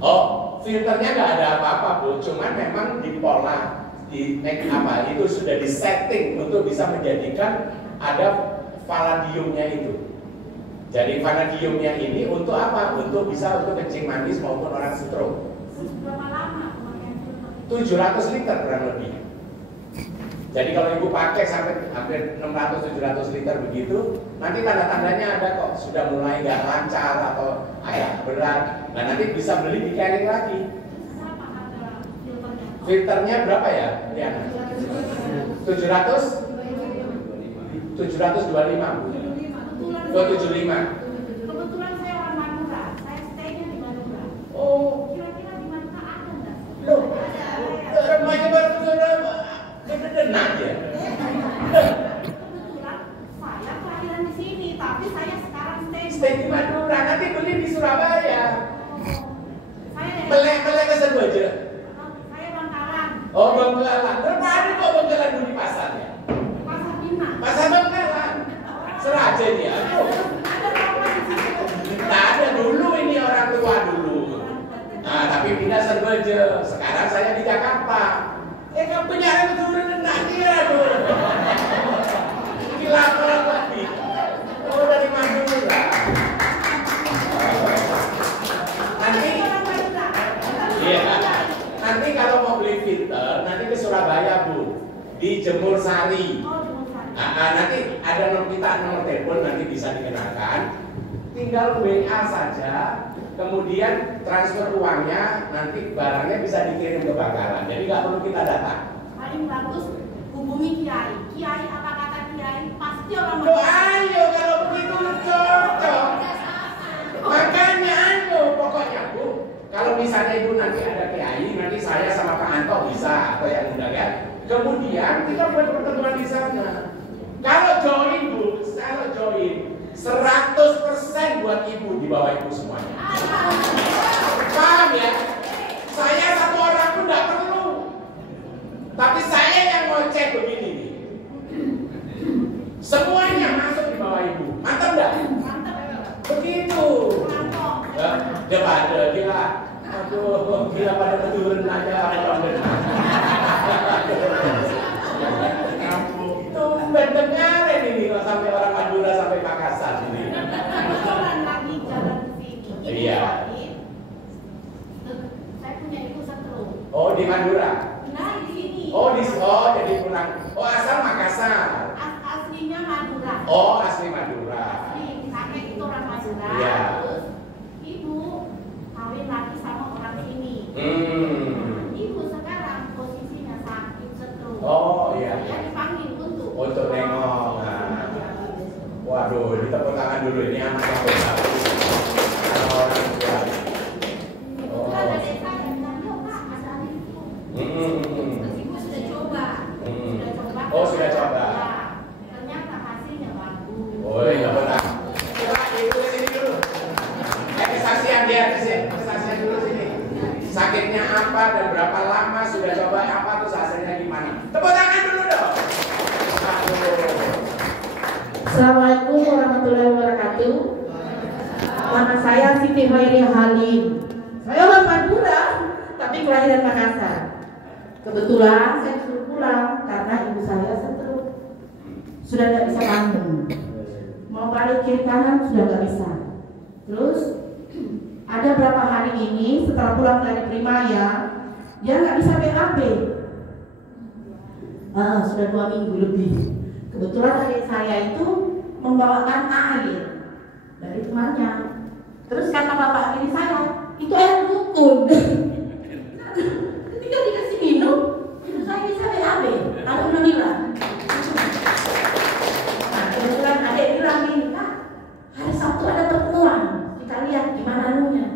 Oh, filternya nggak ada apa-apa Bu, cuman memang dipola, itu sudah disetting untuk bisa menjadikan ada vanadiumnya itu. Jadi vanadiumnya ini untuk apa? Untuk bisa untuk kencing manis maupun orang stroke. Berapa lama pemakaian filter? 700 liter kurang lebih. Jadi kalau ibu pakai sampai hampir 600-700 liter begitu, nanti tanda-tandanya ada kok sudah mulai nggak lancar atau agak berat. Nah nanti bisa beli di carrying lagi. Berapa harga filternya? Filternya berapa ya, Diana? 700? 725. Kebetulan 275. kebetulan saya orang Madura, saya stay-nya di Madura. Oh, Kira-kira di Madura ada nggak? loh, remaja baru denang ya. Kebetulan saya kelahiran di sini, tapi saya sekarang Stay di Madura, nanti beli di Surabaya. Saya Melek ke Sidoarjo. saya Bangkalan. Oh, Bangkalan. Berapa hari kok Bangkalan dulu di pasar ya? Pasar Bina. Pasar Bangkalan. Seraja dia. Ada apa di situ? Nah, ada dulu ini orang tua dulu. Nah, tapi pindah Sidoarjo. Sekarang saya di Jakarta. Kamu penyiaran turun dan kira dulu. Gila orang lagi. Oh, dari Madura. Nanti, iya. Nanti kalau mau beli filter, nanti ke Surabaya Bu, di Jemur Sari. Nanti ada nomor telepon nanti bisa dikenakan. Tinggal WA saja, kemudian transfer uangnya, nanti barangnya bisa dikirim ke Bangkalan. Jadi nggak perlu kita datang. Paling bagus hubungi Kiai. Kiai apa kata Kiai? Pasti orang Ayo kalau begitu cocok. Makanya pokoknya Bu, kalau misalnya Ibu nanti ada Kiai, nanti saya sama Pak Anto bisa atau yang undangan. Kemudian kita buat pertemuan di sana. Kalau join Bu, kalau join 100% buat Ibu di bawah Ibu semuanya. Paham ya? Saya satu orang pun nggak perlu Tapi saya yang mau cek begini nih. Semuanya masuk di bawah ibu. Mantap enggak? Mantap. Begitu. Mantap. Dia pada gila. Aduh, gila pada turun aja orang-orang. Tumben dengarin ini kalau sampai orang Madura sampai Makassar ini. Kebetulan lagi jalan ke sini. Iya. Saya punya ibu setrum. Oh, di Madura. Nah, di sini. Oh, jadi pulang. Oh, asal Makassar. Aslinya Madura. Oh, asli Madura. Asli, kakek itu orang Madura. Iya. Terus ibu kawin lagi sama orang sini. Ibu sekarang posisinya sakit setrum. Oh, iya. Dia dipanggil untuk Nengok. Nah. Waduh, ini tepuk tangan dulu, ini anak yang besar. Orang tua. Itu ada desa yang bilang, "Yuk Kak, ada itu." Terus ibu sudah coba. Oh, sudah coba. Ya, ternyata hasilnya bagus. Oh, iya benar. Coba ibu ke sini dulu. Kesaksian dia di sini, kesaksian dulu sini. Sakitnya apa dan berapa lama sudah coba apa terus hasilnya gimana? Tepuk tangan dulu dong. Assalamualaikum warahmatullahi wabarakatuh. Nama saya Siti Hoiri Halim. Saya orang Madura, tapi kelahiran Makassar. Kebetulan saya suruh pulang karena ibu saya stroke. Sudah tidak bisa bangun. Mau balik kiri kanan sudah tidak bisa. Terus ada berapa hari ini setelah pulang dari Primaya, dia nggak bisa BAB. Sudah 2 minggu lebih. Kebetulan adik saya itu membawakan air dari temannya. Terus kata bapak diri saya, itu air dukun. Ketika dikasih minum, ibu saya bisa BAB. Alhamdulillah. Nah, kebetulan adik bilang gini, Kak, hari Sabtu ada pertemuan. Kita lihat gimana anunya.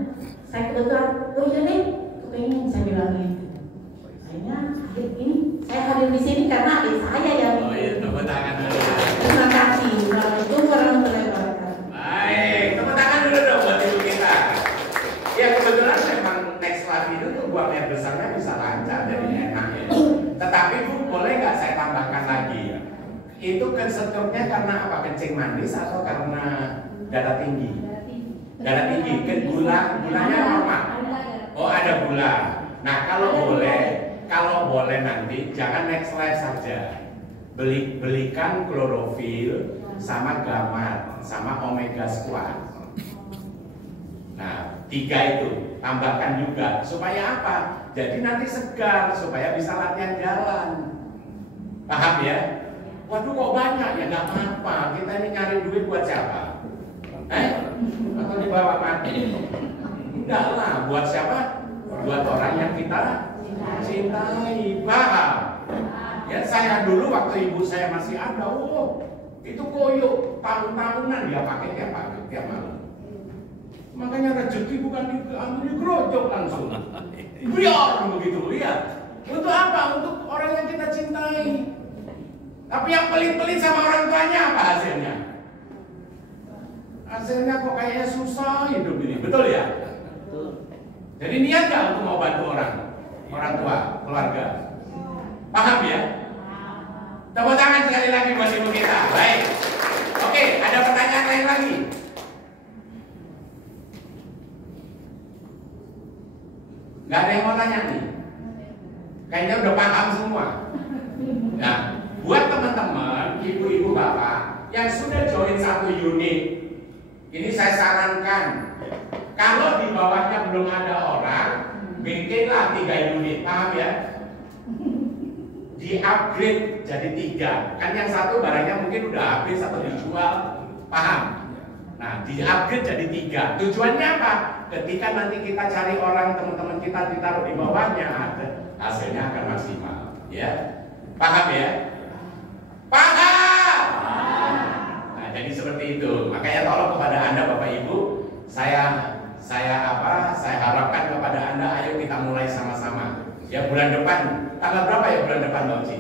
Saya kebetulan, oh iya nih, kepengen saya bilang gitu. Akhirnya adik ini saya hadir di sini karena adik saya yang Oh iya, tepuk tangan dulu. terima kasih. Assalamualaikum warahmatullahi wabarakatuh. Baik, tepuk tangan dulu dong buat ibu kita. Ya kebetulan memang next life itu tuh buang air besarnya bisa lancar jadi enak ya. Tetapi Bu, boleh nggak saya tambahkan lagi ya? Itu keseturnya karena apa? Kencing manis atau karena darah tinggi? Darah tinggi, gulanya normal. Oh ada gula. Nah kalau boleh nanti jangan next life saja. Belikan klorofil sama gamat sama omega squat. Nah 3 itu tambahkan juga supaya apa? Jadi nanti segar supaya bisa latihan jalan. Paham ya? Waduh kok banyak ya nggak apa-apa. Kita ini nyari duit buat siapa? Atau dibawa mati? Enggak lah. Buat siapa? Buat orang yang kita cintai. Paham? Ya saya dulu waktu ibu saya masih ada, itu koyo tahun-tahunan dia pakai tiap malam. Makanya rezeki bukan diambil digerojok langsung. Biar begitu, lihat. Untuk apa? Untuk orang yang kita cintai. Tapi yang pelit-pelit sama orang tuanya apa hasilnya? Hasilnya kok kayaknya susah hidup ini, betul ya? Jadi niat nggak untuk mau bantu orang tua, keluarga? Paham ya? Tepuk tangan sekali lagi buat ibu kita. Baik. Oke, ada pertanyaan lain lagi? Nggak ada yang mau tanya nih? Kayaknya udah paham semua. Nah, buat teman-teman, ibu-ibu bapak yang sudah join 1 unit, ini saya sarankan, kalau di bawahnya belum ada orang, bikinlah 3 unit, paham ya? Di-upgrade jadi 3. Kan yang 1 barangnya mungkin udah habis atau dijual, paham? Nah, di-upgrade jadi 3. Tujuannya apa? Ketika nanti kita cari orang, teman-teman kita ditaruh di bawahnya, hasilnya akan maksimal, ya? Paham ya? Paham? Nah, jadi seperti itu. Makanya tolong kepada Anda Bapak Ibu, saya harapkan kepada Anda, ayo kita mulai sama-sama. Ya bulan depan, tanggal berapa ya bulan depan Mbak Uci?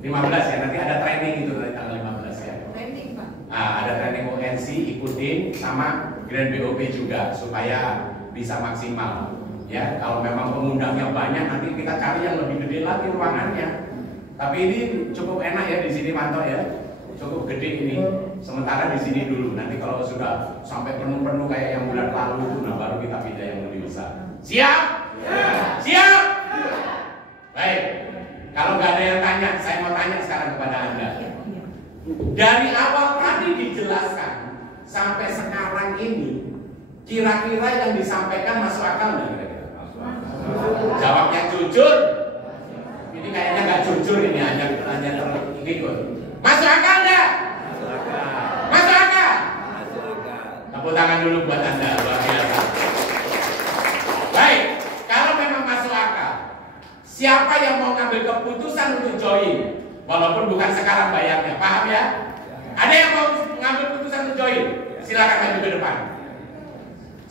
15 ya, nanti ada training itu dari tanggal 15 ya. Training Pak. Ada training ONC, ikutin sama Grand BOP juga supaya bisa maksimal. Ya, kalau memang pengundangnya banyak, nanti kita cari yang lebih gede lagi ruangannya. Tapi ini cukup enak ya di sini, Manto ya, cukup gede ini. Sementara di sini dulu. Nanti kalau sudah sampai penuh-penuh kayak yang bulan lalu itu, nah baru kita pindah yang lebih besar. Siap? Ya. Siap? Ya. Baik. Kalau nggak ada yang tanya, saya mau tanya sekarang kepada Anda. Dari awal tadi dijelaskan sampai sekarang ini, kira-kira yang disampaikan masuk akal nggak? Jawabnya jujur. Ini kayaknya nggak jujur ini, hanya terikut. Masuk akal nggak? Masuk akal. Tepuk tangan dulu buat Anda, luar biasa. Baik, kalau memang masuk akal, siapa yang mau ngambil keputusan untuk join? Walaupun bukan sekarang bayarnya, paham ya? Ada yang mau ngambil keputusan untuk join? Silakan maju ke depan.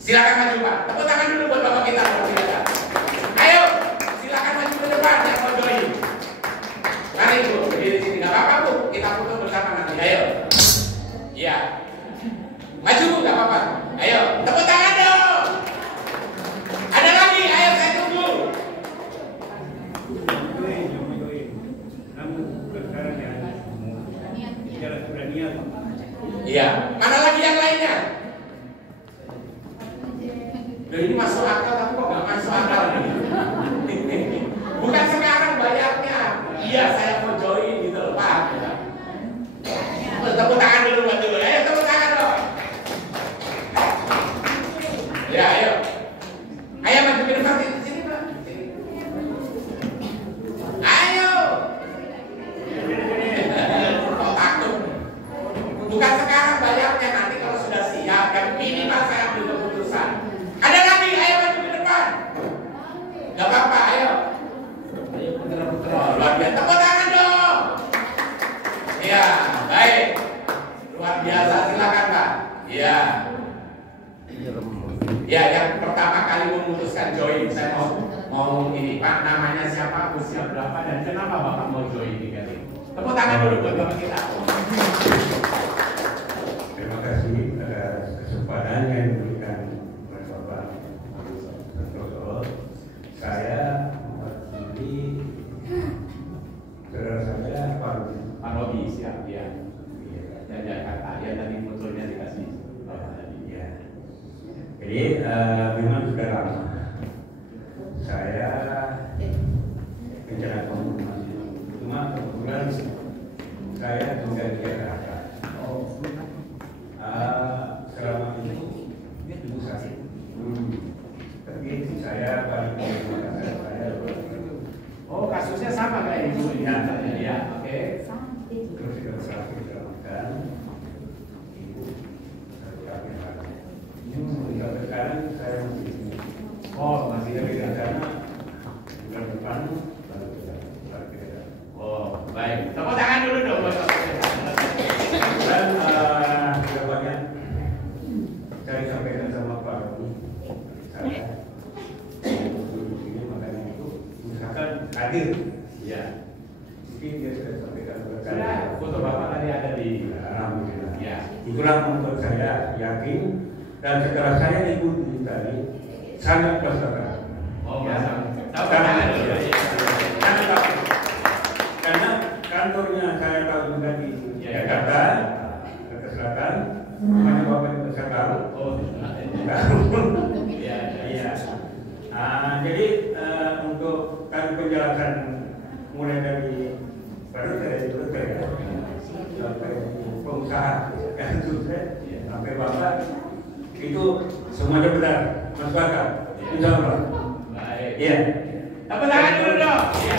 Silakan maju Pak. Tepuk tangan dulu buat Bapak kita. Ayo, silakan maju ke depan yang mau join. Mari Bu, berdiri sini. Gak apa-apa Bu, kita foto bersama nanti. Ayo. Iya. Maju Bu, gak apa-apa. Ayo, tepuk tangan dong. Ada lagi, ayo saya tunggu. Iya. Mana lagi yang lainnya? Loh, ini masuk akal tapi kok nggak masuk akal ini? Bukan sekarang bayarnya. Iya, saya mau join gitu loh, Pak. Tepuk tangan dulu buat dulu. Ayo tepuk tangan dong. Ya, ayo. Ayo maju ke depan sini, Pak. Ayo. Kok takut? Bukan sekarang bayarnya, nanti kalau sudah siap. Yang ini Pak saya ambil keputusan. Ada lagi, ayo maju ke depan. Gak apa-apa, ayo. Ayo putra-putra. Luar biasa, tepuk tangan dong. Iya, baik. Luar biasa, silakan Pak. Iya. Ya, yang pertama kali memutuskan join, saya mau ini Pak, namanya siapa, usia berapa, dan kenapa Bapak mau join ini kali? Tepuk tangan dulu buat Bapak kita. Terima kasih atas kesempatan yang diberikan oleh Bapak Santoso. Saya mewakili saudara saya Pak Robi, siap ya. Dan Jakarta, ya tadi fotonya dikasih. Ya. Jadi memang sudah lama saya bicara konfirmasi. Cuma kebetulan saya juga di Jakarta. Selama itu sakit. Tapi saya paling saya. Oh, kasusnya sama kayak ibu ya? Ya, oke. Terus kita berhasil diselamatkan. Ibu kami lagi. Sampai sekarang saya masih di sini. Oh, masih Tapi ada. karena bulan depan baru kita berbeda. Oh, baik. Tepuk tangan dulu dong buat Bapak. Dan jawabannya saya sampaikan sama Pak Robi. Saya duduk di sini, makanya itu misalkan hadir. Ya. Mungkin dia sudah sampaikan berkali. Sudah, foto Bapak tadi ada di. Alhamdulillah. Ya. Itulah membuat saya yakin dan setelah saya ikuti tadi sangat bersabar. Oh, ya. Tepuk tangan dulu. Karena kantornya saya tahu juga di Jakarta, Jakarta Selatan, namanya Bapak itu saya tahu. Oh, Iya. Iya. Jadi untuk kami penjelasan mulai dari baru saya itu saya sampai pengusaha kan sukses sampai Bapak itu semuanya benar, masuk akal. Insya Allah. baik. Iya. Tepuk tangan dulu dong. Iya.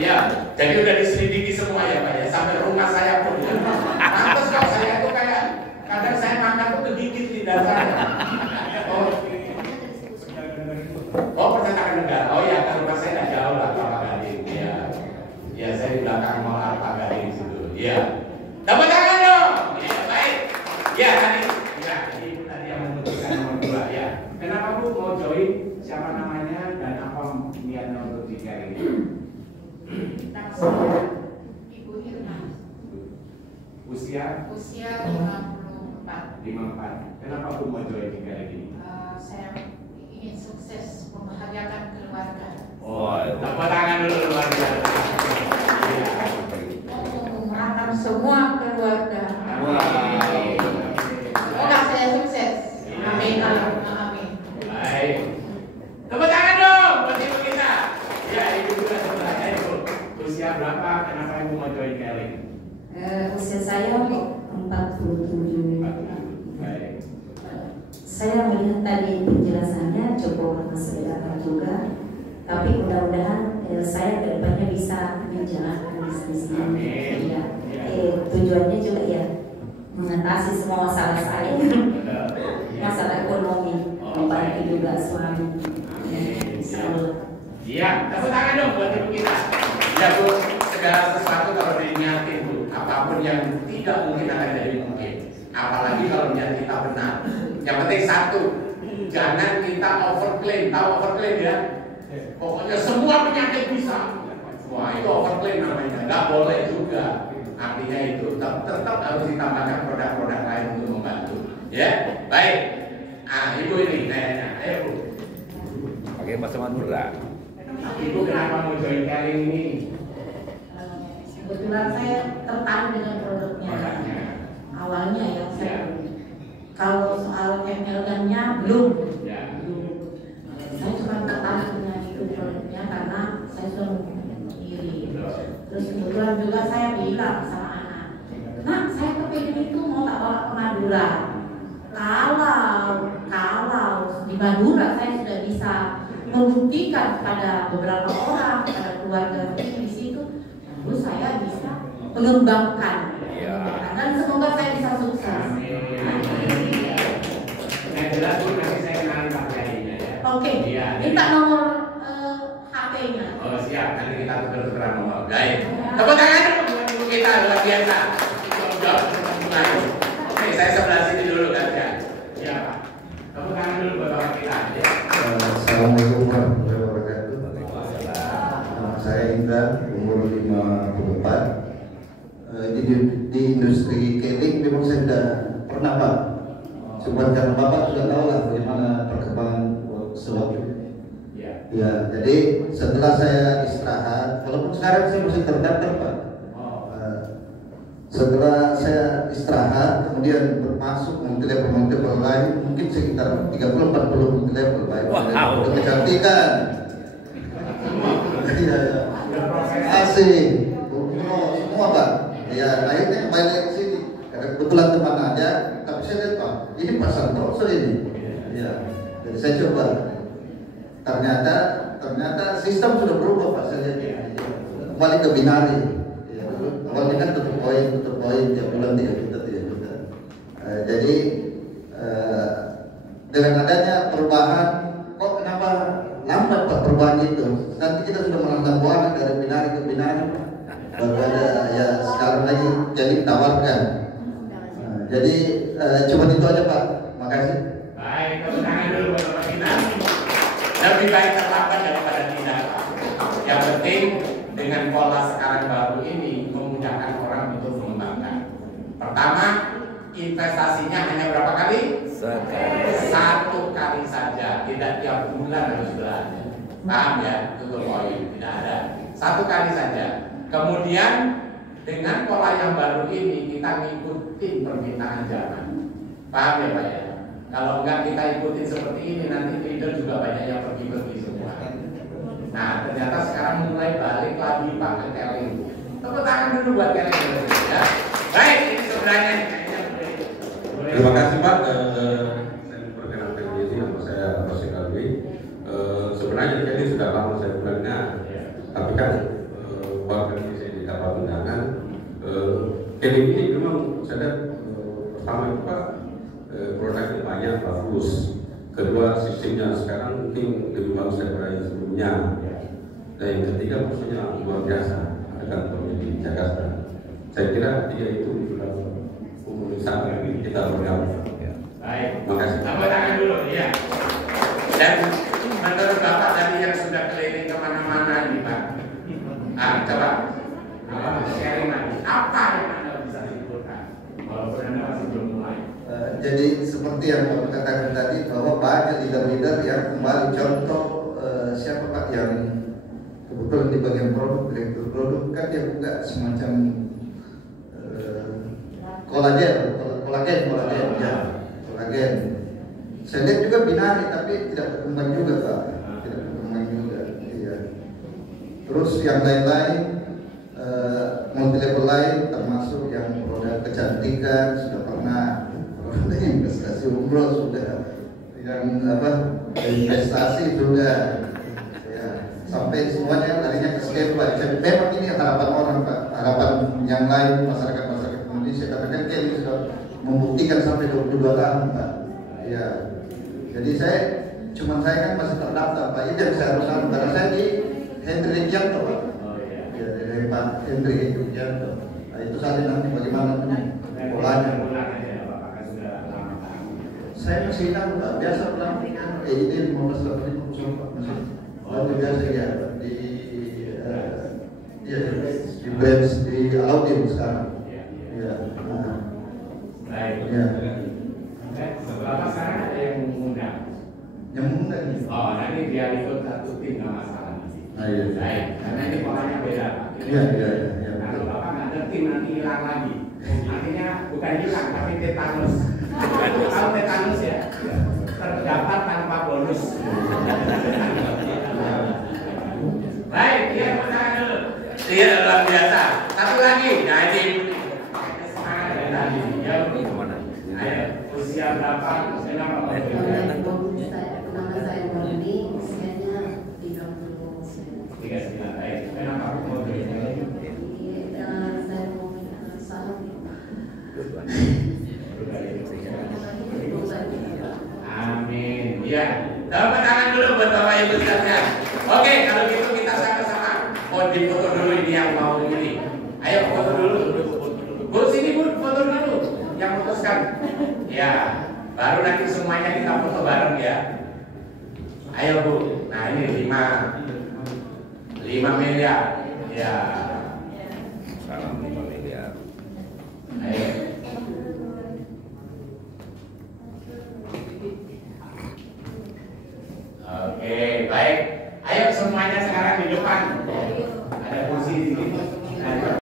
Iya. Jadi udah diselidiki semua ya Pak ya, sampai rumah saya pun. Ya. Pantes kok saya tuh kayak kadang saya makan tuh kegigit di dasar. Oh, percetakan negara. Oh ya, kan rumah saya nggak jauh lah Pak Gading. Iya. Iya, saya di belakang mall Pak Gading situ. Iya. Tepuk tangan dong. Iya, baik. Iya tadi. Ya, jadi itu tadi yang memutuskan nomor 2 ya. Kenapa Bu mau join? Siapa namanya dan apa niatnya untuk tiga ini? Nama saya Ibu Irna. Usia Usia 50 54. Kenapa aku mau join kayak gini? Saya ingin sukses membahagiakan keluarga. Oh, tepuk tangan dulu luar biasa. Mengumumkan semua keluarga. Semoga saya sukses. Amin. Amin. Baik. Tepuk tangan dong buat ibu kita. Ya, ibu juga sebenarnya ibu. Usia berapa? Kenapa ibu mau join Kelly? Usia saya 47. Baik. Saya melihat tadi penjelasannya cukup masuk akal juga. Tapi mudah-mudahan saya kedepannya bisa menjalankan bisnis ini. Ya. Tujuannya juga ya mengatasi semua masalah saya, masalah ekonomi, membantu juga suami. Iya, tepuk tangan dong buat ibu kita. Ya Bu, segala sesuatu kalau diniatin Bu, apapun yang tidak mungkin akan jadi mungkin. Apalagi kalau niat kita benar. Yang penting satu, jangan kita overclaim. Tahu overclaim ya? Pokoknya semua penyakit bisa. Wah itu overclaim namanya. Nggak boleh juga. Artinya itu tetap harus ditambahkan produk-produk lain untuk membantu. Ya, baik. Ibu ini kayaknya. Ayo Bu. Pakai bahasa Madura. Ibu kenapa mau join Kelly ini? Kebetulan saya tertarik dengan produknya. Awalnya ya saya kalau soal MLM-nya belum. Saya cuma tertarik dengan itu produknya karena saya sudah sendiri. Terus kebetulan juga saya bilang sama anak, nah saya kepingin itu mau tak bawa ke Madura. Kalau di Madura saya sudah bisa membuktikan kepada beberapa orang, kepada keluarga di situ, lalu saya bisa mengembangkan. Dan semoga saya bisa sukses. Yang jelas Bu, nanti saya kenalin Pak Kiainya ya. Oke, Iya, minta nomor HP-nya. Oh siap, nanti kita tuker-tukeran nomor. Baik. Tepuk tangan dulu buat ibu kita luar biasa. Oke, saya sebelah sini dulu kan ya. Iya Pak. Tepuk tangan dulu buat bapak kita. Ya. Assalamualaikum warahmatullahi wabarakatuh. Nama saya Indra, umur 54. Di industri keling memang saya sudah pernah Pak. Cuma karena Bapak sudah tahu lah bagaimana perkembangan sewaktu. Ya, jadi setelah saya istirahat, walaupun sekarang saya masih terdaftar Pak. Setelah saya istirahat, kemudian masuk multi-level lain, mungkin sekitar 30-40 multi-level baik untuk kecantikan. Iya, asik, semua Pak. Ya, akhirnya kembali ke sini. Karena kebetulan teman aja, tapi saya lihat Pak, ini pasar Torso ini. Ya, jadi saya coba. Ternyata sistem sudah berubah Pak, saya lihat. Kembali ke binari. Ya, awalnya kan tutup poin tiap bulan 3 juta. Jadi dengan adanya perubahan, kok kenapa lambat Pak perubahan itu? Nanti kita sudah melangkah buana dari binari ke binari Pak. Baru ada ya sekarang lagi jadi tawarkan. Jadi cuma itu aja Pak. Makasih. Baik, tepuk tangan dulu buat bapak kita. Lebih baik terlambat daripada tidak Pak. Yang penting dengan pola sekarang baru ini memudahkan orang untuk mengembangkan. Pertama, investasinya hanya berapa kali? Satu kali saja, tidak tiap bulan harus belanja. Paham ya? Tutup poin, tidak ada. Satu kali saja. Kemudian dengan pola yang baru ini kita ngikutin permintaan zaman. Paham ya Pak ya? Kalau enggak kita ikutin seperti ini nanti trader juga banyak yang pergi-pergi semua. Nah ternyata sekarang mulai balik lagi Pak ke Kelly. Tepuk tangan dulu buat Kelly ya. Baik, ini sebenarnya boleh. Terima kasih Pak. Saya memperkenalkan diri, nama saya Rosi Kalwi. Sebenarnya Kelly sudah lama saya mendengar, tapi kan waktu saya dapat undangan. Kelly ini memang saya pertama itu Pak, produknya banyak bagus. Kedua sistemnya sekarang mungkin lebih bagus daripada yang sebelumnya. Dan yang ketiga maksudnya luar biasa. Ada kantornya di Jakarta. Saya kira dia itu sudah memenuhi syarat kita bergabung. Baik. Makasih. Tepuk tangan dulu ya. Dan menurut Bapak tadi yang sudah keliling kemana-mana ini Pak. Coba sharing lagi. Apa yang Anda bisa simpulkan? Walaupun Anda masih belum mulai. jadi seperti yang Bapak katakan tadi bahwa banyak leader-leader yang kembali contoh siapa Pak yang kebetulan di bagian produk, direktur produk kan dia buka semacam kolagen ya. Saya lihat juga binari tapi tidak berkembang juga Pak, tidak berkembang juga. Iya. Terus yang lain-lain multi level lain termasuk yang produk kecantikan sudah pernah, produk investasi umroh sudah, yang investasi sudah, ya, sampai semuanya larinya ke scale Pak. Memang ini harapan orang Pak, harapan yang lain masyarakat Indonesia, karena kan Kelly sudah membuktikan sampai 22 tahun Pak. Ya, jadi saya kan masih terdaftar Pak, itu yang saya harus karena saya di Hendrik Janto Pak. Ya, dari Pak Hendrik Janto. Nah, itu saja nanti bagaimana polanya. Saya masih ingat Pak, biasa pulang ini 1585 Pak masih. Waktu biasa ya di branch di Alauddin sekarang. Ya. Baik. Ya. Bapak sekarang ada yang mengundang. Yang mengundang. Oh, nanti biar ikut satu tim nggak masalah. Iya. Baik, karena ini polanya beda Pak. Iya. Kalau Bapak nggak ada tim nanti hilang lagi. Artinya bukan hilang tapi tetanus. Kalau tetanus ya terdapat tanpa bonus. Baik, dia pertanyaan dulu. Iya, luar biasa. Satu lagi, nah ini semangat dari tadi. Ya, ayo, usia berapa? Kenapa Pak? Nama saya Morni, usianya 39. 39. Baik, kenapa mau beli? Saya mau saham. Amin. Ya, tepuk tangan dulu buat Bapak Ibu sekalian. Oke, kalau gitu kita sama-sama. Oh, dipoto dulu ini yang mau ini. Ayo foto dulu. Bu, sini Bu, foto dulu. Yang memutuskan. Ya, baru nanti semuanya kita foto bareng ya. Ayo Bu. Nah ini 5 miliar. Ya. Salam 5 miliar. Ayo. Oke, baik. Ayo semuanya sekarang di depan. Ada kursi di sini.